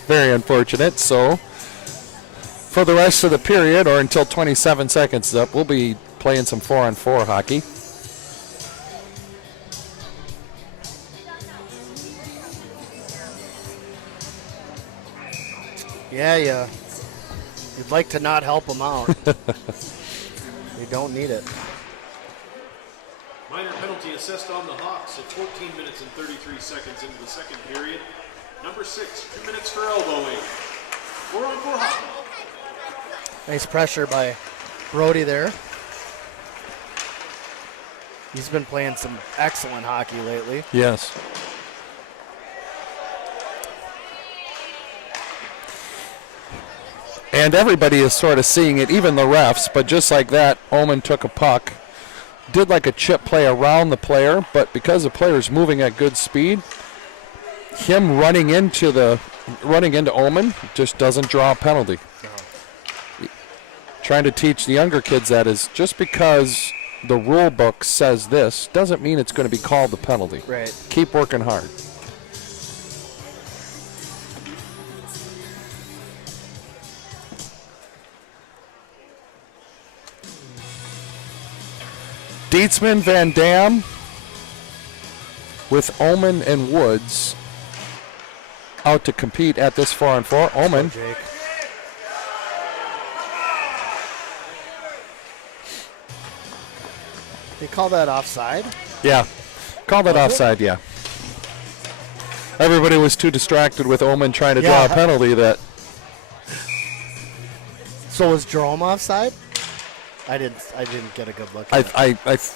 Very unfortunate. So for the rest of the period, or until 27 seconds is up, we'll be playing some 4-on-4 hockey. Yeah, you'd like to not help them out. You don't need it. Minor penalty assessed on the Hawks at 14 minutes and 33 seconds into the second period. Number 6, 2 minutes for elbowing. 4-on-4 hockey. Nice pressure by Brody there. He's been playing some excellent hockey lately. Yes. And everybody is sort of seeing it, even the refs, but just like that, Omen took a puck, did like a chip play around the player, but because the player's moving at good speed, him running into Omen just doesn't draw a penalty. No. Trying to teach the younger kids that is just because the rule book says this doesn't mean it's going to be called the penalty. Right. Keep working hard. Dietzman, Van Dam with Omen and Woods out to compete at this 4-on-4. Omen. Jake. They call that offside? Yeah. Call that offside, yeah. Everybody was too distracted with Omen trying to draw a penalty that. So was Jerome offside? I didn't get a good look at it. I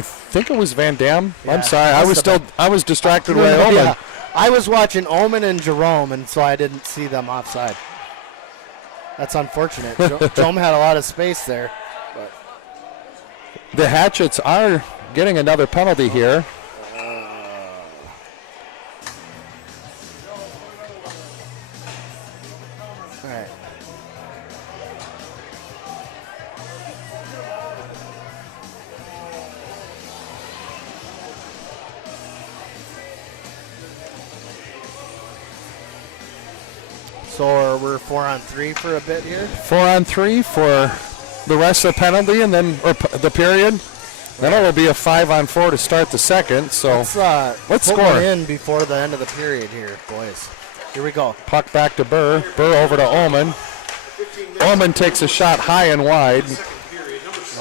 think it was Van Dam. Yeah, I'm sorry. I was distracted by Omen. Yeah. I was watching Omen and Jerome, and so I didn't see them offside. That's unfortunate. Jerome had a lot of space there. But. The Hatchets are getting another penalty here. All right. So we're 4-on-3 for a bit here. 4-on-3 for the rest of the penalty, and then the period. Then it'll be a 5-on-4 to start the second. So let's put score one in before the end of the period here, boys. Here we go. Puck back to Burr. Burr over to Omen. Omen takes a shot high and wide.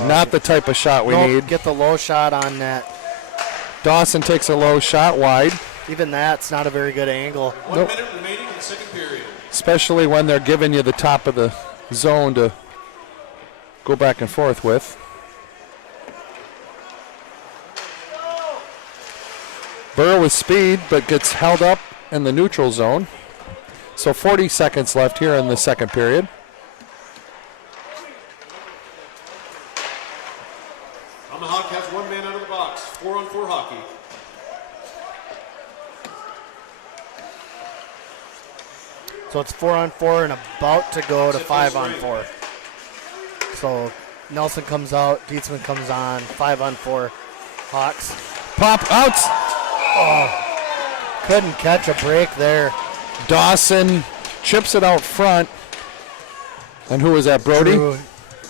Not the type of shot we need. Get the low shot on that. Dawson takes a low shot wide. Even that's not a very good angle. 1 minute remaining in the second period. Especially when they're giving you the top of the zone to go back and forth with. Burr with speed, but gets held up in the neutral zone. So 40 seconds left here in the second period. So it's 4-on-4 and about to go to 5-on-4. So Nelson comes out, Dietzman comes on, 5-on-4. Hawks. Pop out. Couldn't catch a break there. Dawson chips it out front. And who was that, Brody? Drew.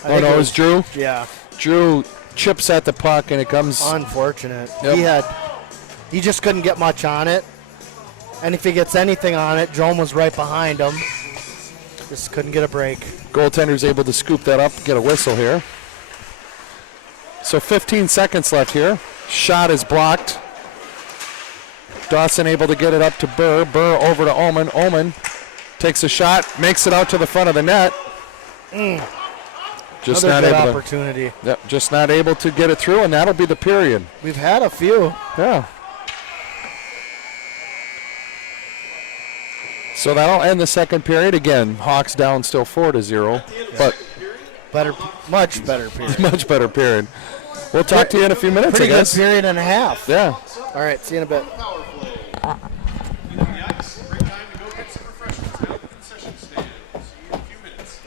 Oh, no, it was Drew. Yeah. Drew chips at the puck, and it comes. Unfortunate. Yep. He just couldn't get much on it. And if he gets anything on it, Jerome was right behind him. Just couldn't get a break. Goaltender's able to scoop that up, get a whistle here. So 15 seconds left here. Shot is blocked. Dawson able to get it up to Burr. Burr over to Omen. Omen takes a shot, makes it out to the front of the net. Just Another not good able opportunity. Yep, just not able to get it through, and that'll be the period. We've had a few. Yeah. So that'll end the second period. Again, Hawks down still 4-0, but Much better period. much better period. We'll talk to you in a few minutes, Pretty I good guess. period and a half. Yeah. All right, see you in a bit. Power play. Get on the ice. Great time to go get some refreshments down at the concession stand. See you in a few minutes.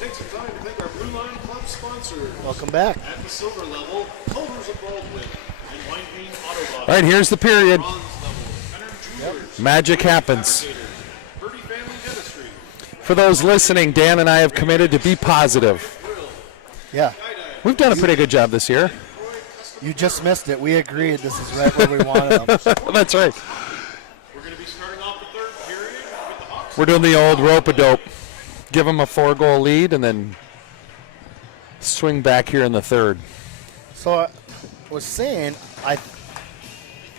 Take some time to thank our Blue Line Club sponsors. Welcome back. At the silver level, Culver's of Baldwin and Winepine Auto Body. All right, here's the period. Bronze level, Menard Jewelers. Magic happens. Birdie Family Dentistry. For those listening, Dan and I have committed to be positive. Yeah. We've done a pretty good job this year. You just missed it. We agreed this is right where we wanted them. That's right. We're going to be starting off the third period with the Hawks. We're doing the old rope-a-dope. Give them a 4-goal lead and then swing back here in the third. So I was saying,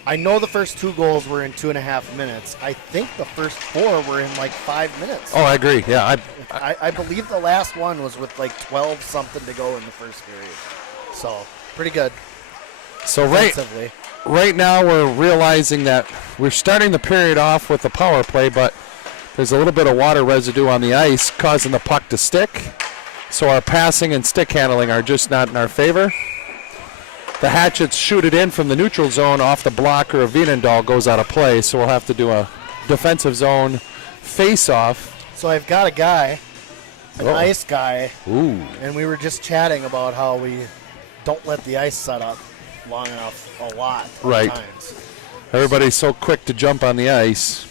I know the first 2 goals were in 2.5 minutes. I think the first 4 were in like 5 minutes. Oh, I agree. Yeah, I believe the last one was with like 12 something to go in the first period. So pretty good. So Defensively. right now we're realizing that we're starting the period off with the power play, but there's a little bit of water residue on the ice causing the puck to stick. So our passing and stick handling are just not in our favor. The Hatchets shoot it in from the neutral zone off the blocker of Vienendahl goes out of play, so we'll have to do a defensive zone face-off. So I've got a guy, a Oh. nice guy, Ooh. and we were just chatting about how we don't let the ice set up long enough a lot of Right. times. Everybody's so quick to jump on the ice.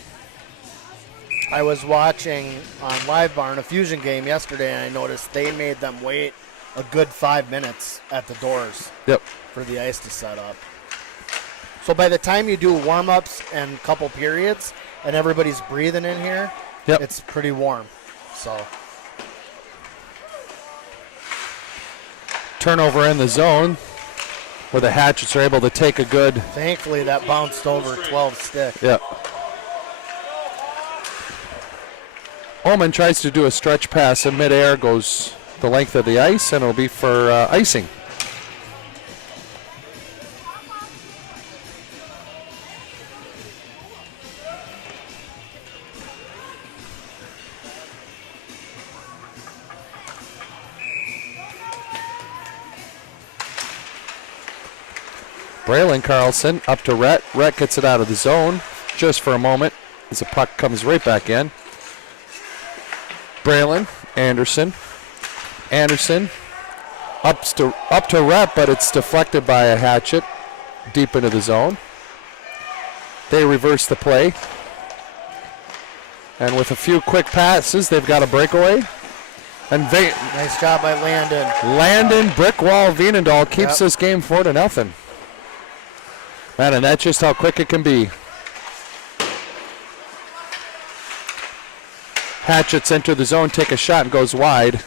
I was watching on Live Barn a Fusion game yesterday, and I noticed they made them wait a good 5 minutes at the doors Yep. for the ice to set up. So by the time you do warm-ups and a couple periods and everybody's breathing in here, Yep. it's pretty warm. So Turnover in the zone where the Hatchets are able to take a good. thankfully that bounced over 12 stick. Yeah. Oman tries to do a stretch pass in midair, goes the length of the ice, and it'll be for icing. Braylon Carlson up to Rhett. Rhett gets it out of the zone just for a moment as the puck comes right back in. Braylon, Anderson up to Rhett, but it's deflected by a Hatchet deep into the zone. They reverse the play. And with a few quick passes, they've got a breakaway. And Nice job by Landon. Brickwall Vienendahl keeps Yep. this game 4-0. Man, and that's just how quick it can be. Hatchets enter the zone, take a shot, and goes wide.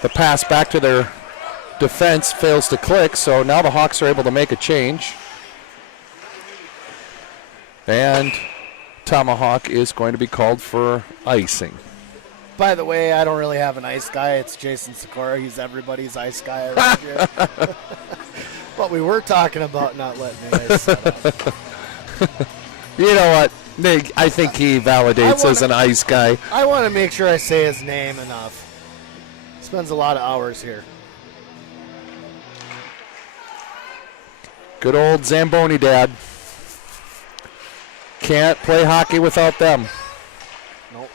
The pass back to their defense fails to click, so now the Hawks are able to make a change. And Tomahawk is going to be called for icing. By the way, I don't really have an ice guy. It's Jason Sikora. He's everybody's ice guy around here. But we were talking about not letting the ice set up. You know what? I think he validates as an ice guy. I want to make sure I say his name enough. Spends a lot of hours here. Good old Zamboni dad. Can't play hockey without them. Nope.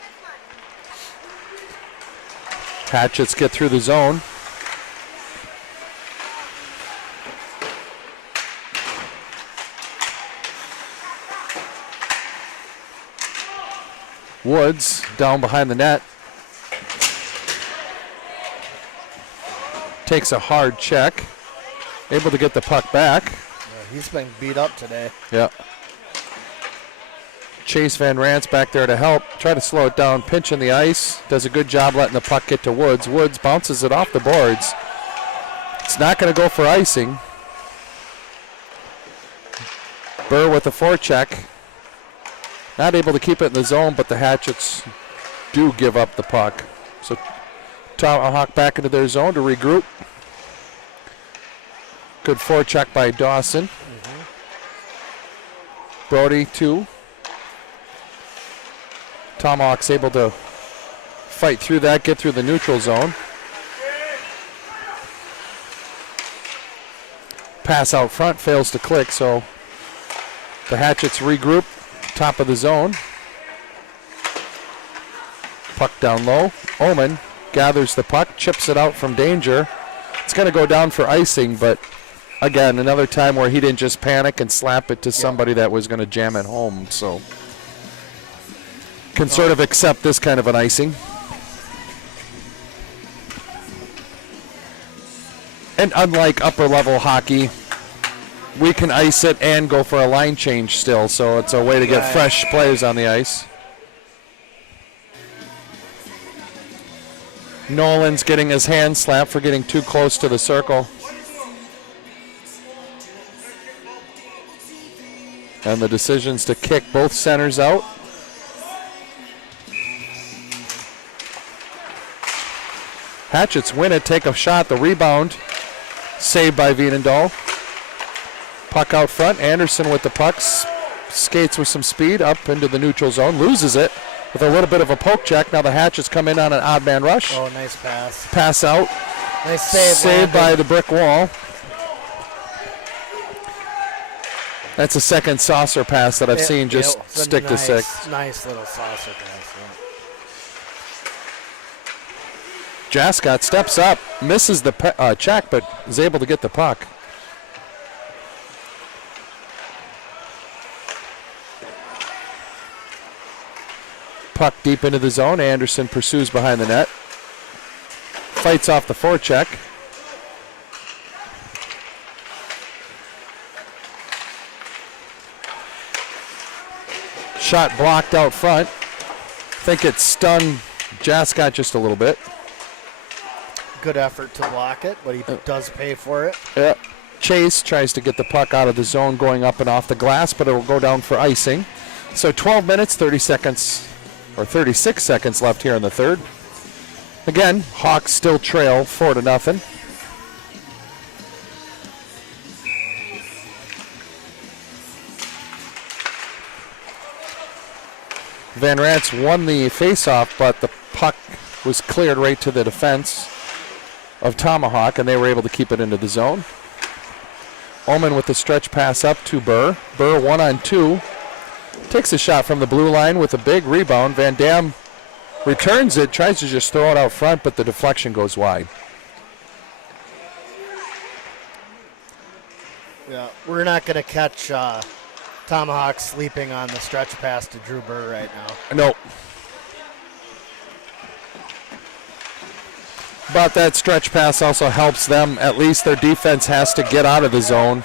Hatchets get through the zone. Woods down behind the net. Takes a hard check. Able to get the puck back. Yeah, he's been beat up today. Yeah. Chase Van Rant's back there to help. Try to slow it down. Pinch in the ice. Does a good job letting the puck get to Woods. Woods bounces it off the boards. It's not going to go for icing. Burr with the forecheck. Not able to keep it in the zone, but the Hatchets do give up the puck. So Tomahawk back into their zone to regroup. Good forecheck by Dawson. Brody, too. Tomahawk's able to fight through that, get through the neutral zone. Pass out front, fails to click, so the Hatchets regroup, top of the zone. Puck down low. Omen gathers the puck, chips it out from danger. It's going to go down for icing, but again, another time where he didn't just panic and slap it to somebody that was going to jam it home. So can sort of accept this kind of an icing. And unlike upper level hockey, we can ice it and go for a line change still. So it's a way to get fresh players on the ice. Nolan's getting his hand slapped for getting too close to the circle. And the decision's to kick both centers out. Hatchets win it, take a shot, the rebound. Saved by Veenendahl. Puck out front, Anderson with the pucks. Skates with some speed up into the neutral zone, loses it with a little bit of a poke check. Now the Hatchets come in on an odd man rush. Oh, nice pass. Pass out. Nice save. Saved by the brick wall. That's a second saucer pass that I've seen just stick to stick. Nice little saucer pass. Jascott steps up, misses the check, but is able to get the puck. Puck deep into the zone. Anderson pursues behind the net. Fights off the forecheck. Shot blocked out front. Think it stunned Jascott just a little bit. Good effort to block it, but he does pay for it. Yeah. Chase tries to get the puck out of the zone going up and off the glass, but it will go down for icing. So 12 minutes, 30 seconds, or 36 seconds left here in the third. Again, Hawks still trail 4-0. Van Rance won the faceoff, but the puck was cleared right to the defense of Tomahawk, and they were able to keep it into the zone. Ullman with the stretch pass up to Burr. Burr 1-on-2. Takes a shot from the blue line with a big rebound. Van Dam returns it, tries to just throw it out front, but the deflection goes wide. Yeah, we're not going to catch Tomahawk sleeping on the stretch pass to Drew Burr right now. No. But that stretch pass also helps them. At least their defense has to get out of the zone.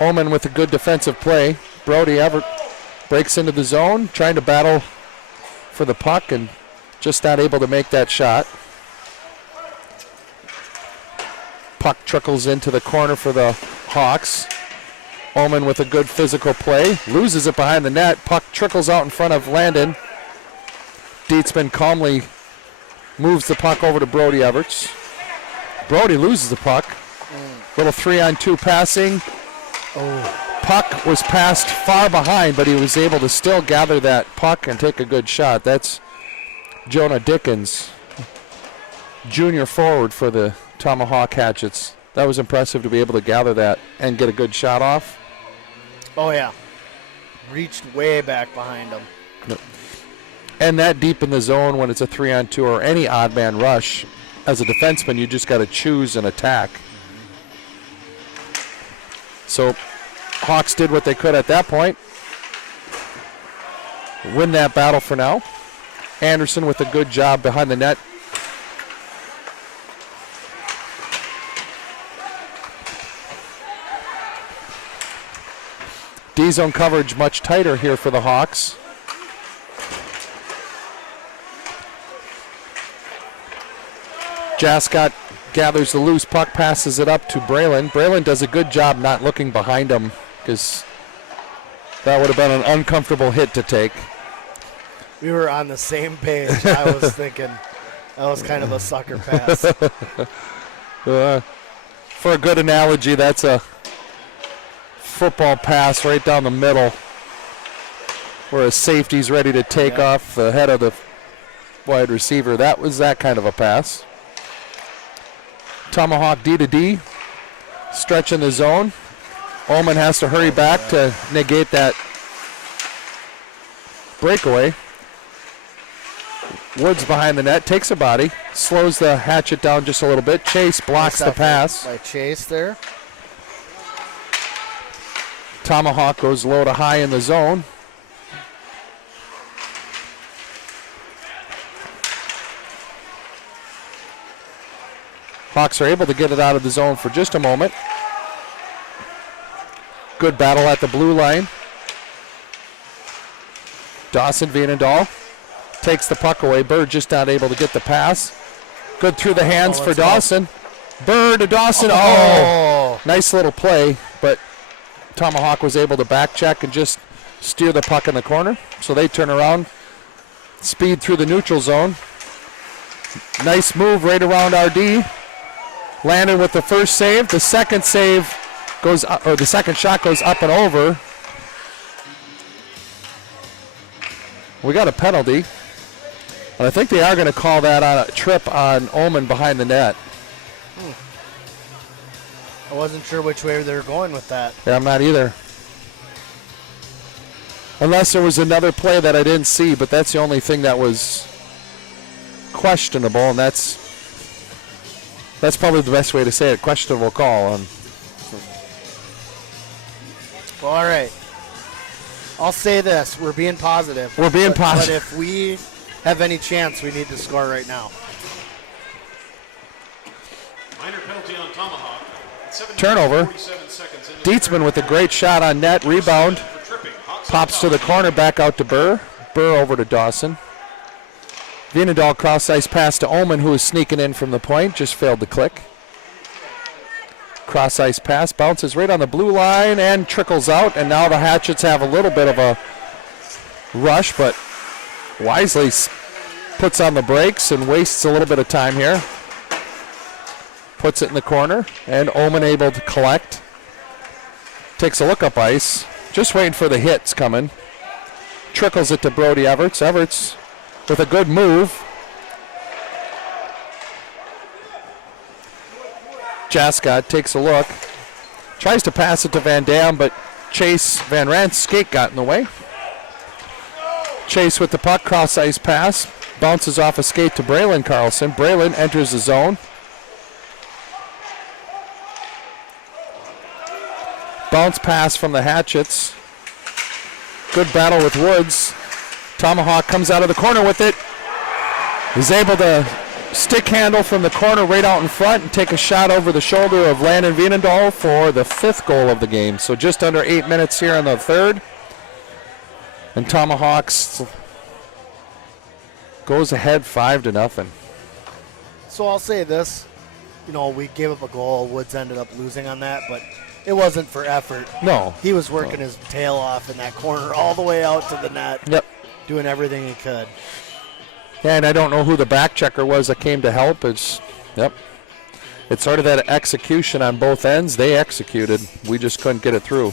Ullman with a good defensive play. Brody Everett breaks into the zone, trying to battle for the puck and just not able to make that shot. Puck trickles into the corner for the Hawks. Ullman with a good physical play. Loses it behind the net. Puck trickles out in front of Landon. Dietzman calmly moves the puck over to Brody Everts. Brody loses the puck. Little 3-on-2 passing. Puck was passed far behind, but he was able to still gather that puck and take a good shot. That's Jonah Dickens, junior forward for the Tomahawk Hatchets. That was impressive to be able to gather that and get a good shot off. Oh, yeah. Reached way back behind him. And that deep in the zone when it's a 3-on-2 or any odd man rush, as a defenseman, you just got to choose and attack. So Hawks did what they could at that point. Win that battle for now. Anderson with a good job behind the net. D-zone coverage much tighter here for the Hawks. Jascott gathers the loose puck, passes it up to Braylon. Braylon does a good job not looking behind him because that would have been an uncomfortable hit to take. We were on the same page. I was thinking that was kind of a sucker pass. For a good analogy, that's a football pass right down the middle where a safety's ready to take off the head of the wide receiver. That was that kind of a pass. Tomahawk D-to-D, stretch in the zone. Ullman has to hurry back to negate that breakaway. Woods behind the net, takes a body, slows the Hatchet down just a little bit. Chase blocks the pass. By Chase there. Tomahawk goes low to high in the zone. Hawks are able to get it out of the zone for just a moment. Good battle at the blue line. Dawson Vienendahl takes the puck away. Bird just not able to get the pass. Good through the hands for Dawson. Bird to Dawson. Oh, nice little play, but Tomahawk was able to back check and just steer the puck in the corner. So they turn around, speed through the neutral zone. Nice move right around RD. Landon with the first save. The second save goes up, or the second shot goes up and over. We got a penalty. And I think they are going to call that on a trip on Omen behind the net. I wasn't sure which way they were going with that. Yeah, I'm not either. Unless there was another play that I didn't see, but that's the only thing that was questionable, and that's probably the best way to say it. Questionable call. Well, all right. I'll say this. We're being positive. We're being positive. But if we have any chance, we need to score right now. Minor penalty on Tomahawk. Turnover. Dietzman with a great shot on net. Rebound. Pops to the corner, back out to Burr. Burr over to Dawson. Vienendahl cross-ice pass to Omen, who is sneaking in from the point. Just failed to click. Cross-ice pass. Bounces right on the blue line and trickles out. And now the Hatchets have a little bit of a rush, but wisely puts on the brakes and wastes a little bit of time here. Puts it in the corner, and Omen able to collect. Takes a look up ice. Just waiting for the hits coming. Trickles it to Brody Everts. Everts with a good move. Jascott takes a look. Tries to pass it to Van Dam, but Chase Van Rant's skate got in the way. Chase with the puck, cross-ice pass. Bounces off a skate to Braylon Carlson. Braylon enters the zone. Bounce pass from the Hatchets. Good battle with Woods. Tomahawk comes out of the corner with it. He's able to stick handle from the corner right out in front and take a shot over the shoulder of Landon Vienendahl for the 5th goal of the game. So just under 8 minutes here in the 3rd. And Tomahawks goes ahead 5-0. So I'll say this. You know, we gave up a goal. Woods ended up losing on that, but it wasn't for effort. No. He was working his tail off in that corner all the way out to the net. Yep. Doing everything he could. And I don't know who the back checker was that came to help. It's sort of that execution on both ends. They executed. We just couldn't get it through.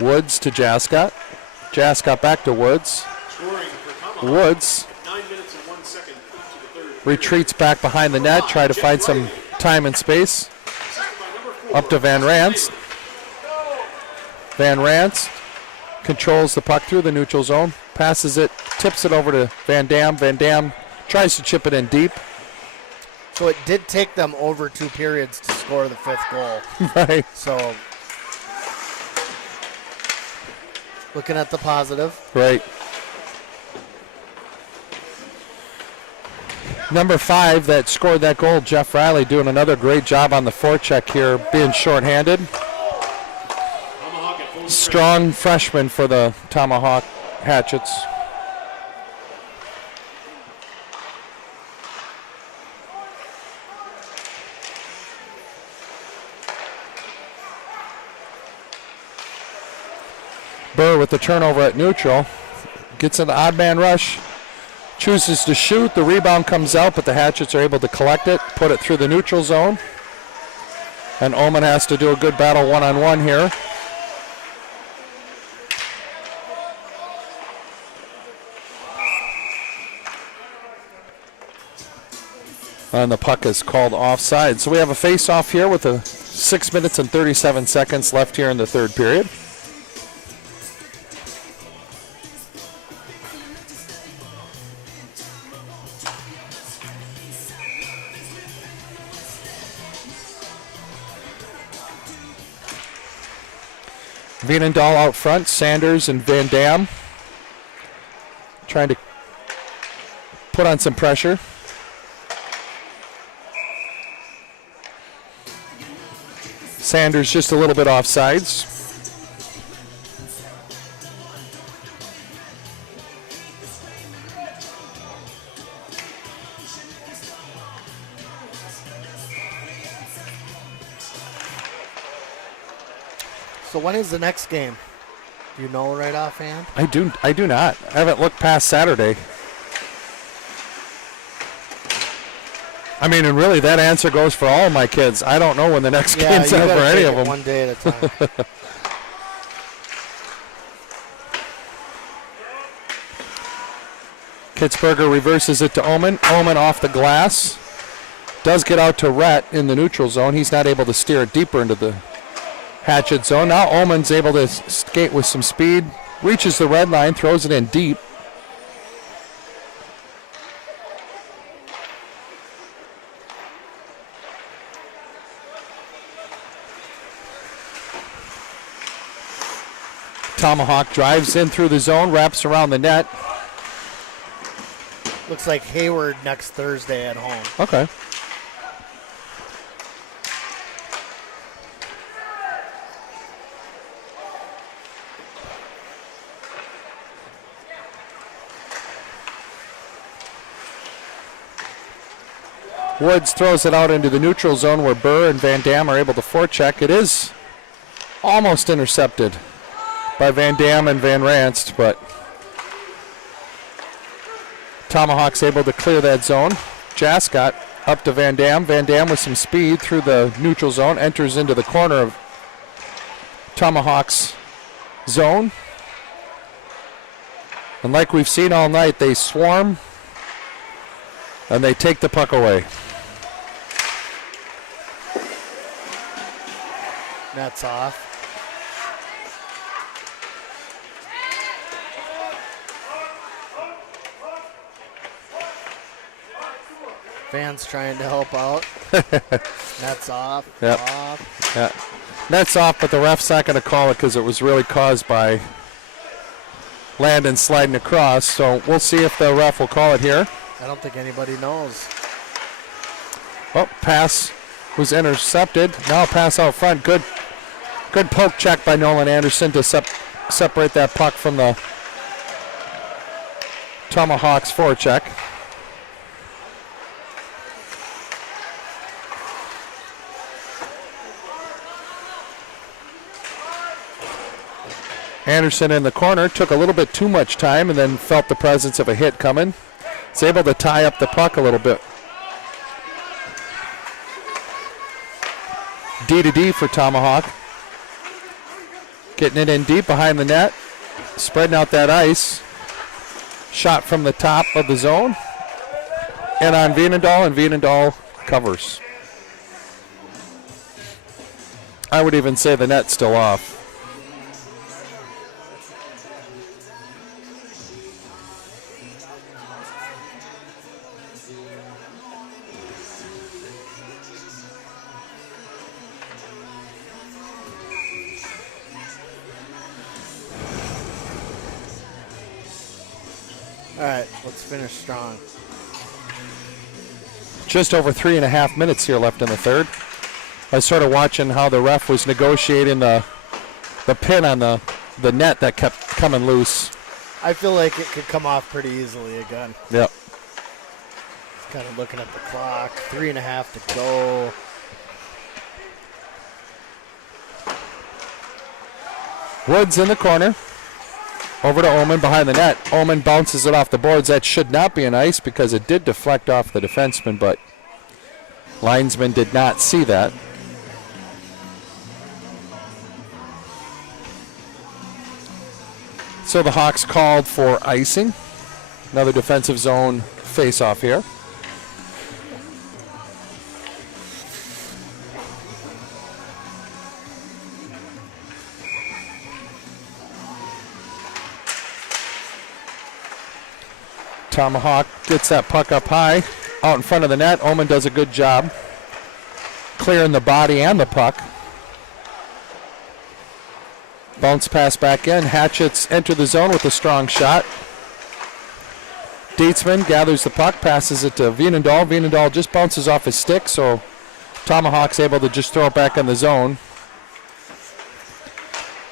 Woods to Jascott. Jascott back to Woods. Woods 9 minutes and 1 second into the 3rd. retreats back behind the net, try to find some time and space. Up to Van Rantz. Van Rantz controls the puck through the neutral zone, passes it, tips it over to Van Dam. Van Dam tries to chip it in deep. So it did take them over 2 periods to score the 5th goal. Right. So looking at the positive. Right. Number 5 that scored that goal, Jeff Riley, doing another great job on the forecheck here, being shorthanded. Strong freshman for the Tomahawk Hatchets. Burr with the turnover at neutral. Gets in the odd man rush. Chooses to shoot. The rebound comes out, but the Hatchets are able to collect it, put it through the neutral zone. And Omen has to do a good battle one-on-one here. And the puck is called offside. So we have a face-off here with 6 minutes and 37 seconds left here in the 3rd period. Veenendahl out front, Sanders and Van Dam trying to put on some pressure. Sanders just a little bit offsides. So when is the next game? Do you know right offhand? I do not. I haven't looked past Saturday. I mean, and really that answer goes for all of my kids. I don't know when the next game's out for any of them. One day at a time. Kitzberger reverses it to Omen. Omen off the glass. Does get out to Rhett in the neutral zone. He's not able to steer it deeper into the Hatchet zone. Now Omen's able to skate with some speed. Reaches the red line, throws it in deep. Tomahawk drives in through the zone, wraps around the net. Looks like Hayward next Thursday at home. Okay. Woods throws it out into the neutral zone where Burr and Van Dam are able to forecheck. It is almost intercepted by Van Dam and Van Ranst, but Tomahawk's able to clear that zone. Jascott up to Van Dam. Van Dam with some speed through the neutral zone, enters into the corner of Tomahawk's zone. And like we've seen all night, they swarm and they take the puck away. That's off. Fans trying to help out. That's off. Yep. Off. Yeah. That's off, but the ref's not going to call it because it was really caused by Landon sliding across. So we'll see if the ref will call it here. I don't think anybody knows. Oh, pass was intercepted. Now pass out front. Good poke check by Nolan Anderson to separate that puck from the Tomahawks forecheck. Anderson in the corner took a little bit too much time and then felt the presence of a hit coming. He's able to tie up the puck a little bit. D for Tomahawk. Getting it in deep behind the net. Spreading out that ice. Shot from the top of the zone. And on Veenendahl, and Veenendahl covers. I would even say the net's still off. All right, let's finish strong. Just over 3.5 minutes here left in the third. I was sort of watching how the ref was negotiating the pin on the net that kept coming loose. I feel like it could come off pretty easily again. Yep. Kind of looking at the clock. 3.5 to go. Woods in the corner. Over to Omen behind the net. Omen bounces it off the boards. That should not be an ice because it did deflect off the defenseman, but linesman did not see that. So the Hawks called for icing. Another defensive zone face-off here. Tomahawk gets that puck up high, out in front of the net. Omen does a good job clearing the body and the puck. Bounce pass back in. Hatchets enter the zone with a strong shot. Dietzman gathers the puck, passes it to Vienendahl. Vienendahl just bounces off his stick, so Tomahawk's able to just throw it back in the zone.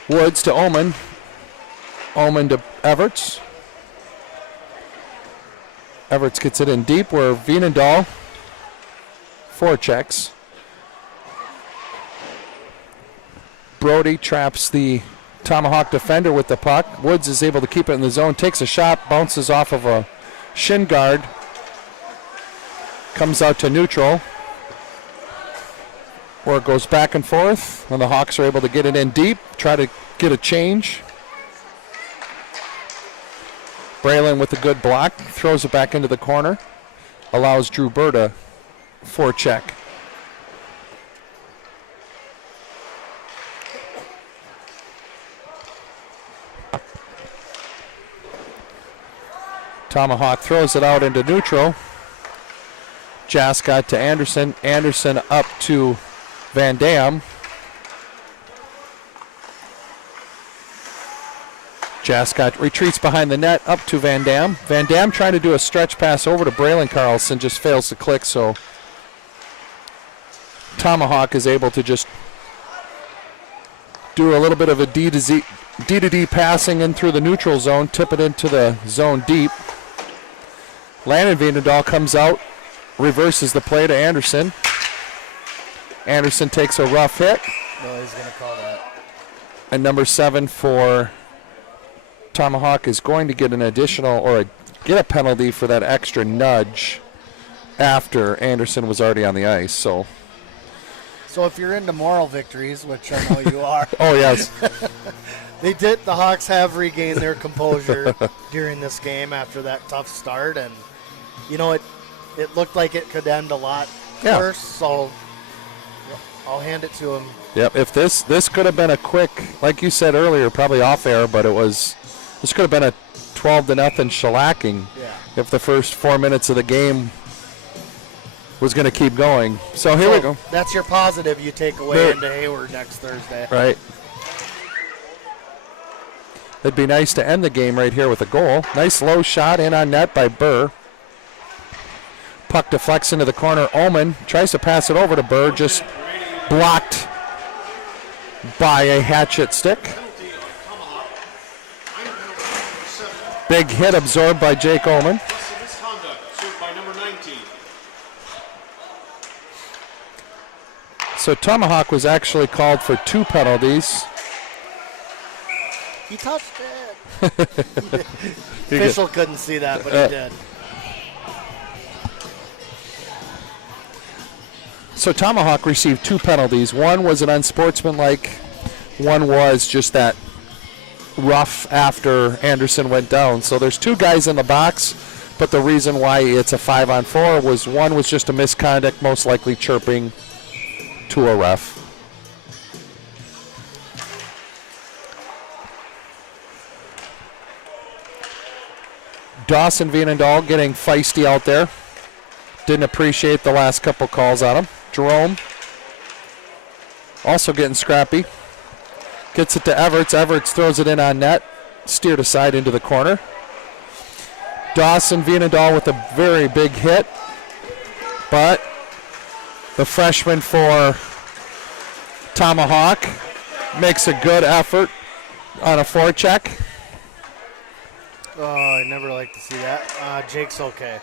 Woods to Omen. Omen to Everts. Everts gets it in deep where Vienendahl forechecks. Brody traps the Tomahawk defender with the puck. Woods is able to keep it in the zone, takes a shot, bounces off of a shin guard, comes out to neutral, where it goes back and forth, and the Hawks are able to get it in deep, try to get a change. Braylon with a good block, throws it back into the corner, allows Drew Berta forecheck. Tomahawk throws it out into neutral. Jascott to Anderson. Anderson up to Van Dam. Jascott retreats behind the net up to Van Dam. Van Dam trying to do a stretch pass over to Braylon Carlson, just fails to click, so Tomahawk is able to just do a little bit of a D to D passing in through the neutral zone, tip it into the zone deep. Landon Vienendahl comes out, reverses the play to Anderson. Anderson takes a rough hit. No, he's going to call that. And number 7 for Tomahawk is going to get an additional, or get a penalty for that extra nudge after Anderson was already on the ice. So if you're into moral victories, which I know you are. Oh, yes. The Hawks have regained their composure during this game after that tough start, and you know, it looked like it could end a lot worse, so I'll hand it to him. Yep, if this could have been a quick, like you said earlier, probably off air, but this could have been a 12-0 shellacking if the first 4 minutes of the game was going to keep going. So here we go. That's your positive you take away into Hayward next Thursday. Right. It'd be nice to end the game right here with a goal. Nice low shot in on net by Burr. Puck deflects into the corner. Omen tries to pass it over to Burr, just blocked by a Hatchet stick. Big hit absorbed by Jake Omen. So Tomahawk was actually called for 2 penalties. He touched it. Official couldn't see that, but he did. So Tomahawk received 2 penalties. One was an unsportsmanlike. One was just that rough after Anderson went down. So there's 2 guys in the box, but the reason why it's a 5-on-4 was one was just a misconduct, most likely chirping to a ref. Dawson Vienendahl getting feisty out there. Didn't appreciate the last couple calls on him. Jerome also getting scrappy. Gets it to Everts. Everts throws it in on net. Steered aside into the corner. Dawson Vienendahl with a very big hit. But the freshman for Tomahawk makes a good effort on a forecheck. Oh, I never like to see that. Jake's okay.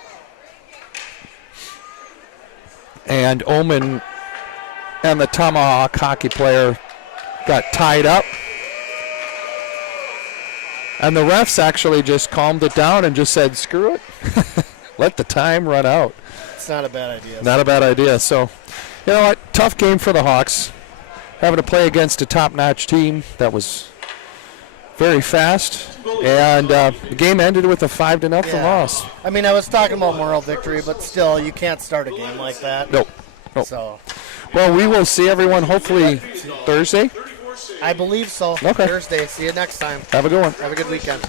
And Omen and the Tomahawk hockey player got tied up. And the refs actually just calmed it down and just said, screw it. Let the time run out. It's not a bad idea. Not a bad idea. So, you know what? Tough game for the Hawks. Having to play against a top-notch team that was very fast. And the game ended with a 5-0 loss. I mean, I was talking about moral victory, but still, you can't start a game like that. Nope. So, well, we will see everyone hopefully Thursday. I believe so. Okay. Thursday. See you next time. Have a good one. Have a good weekend.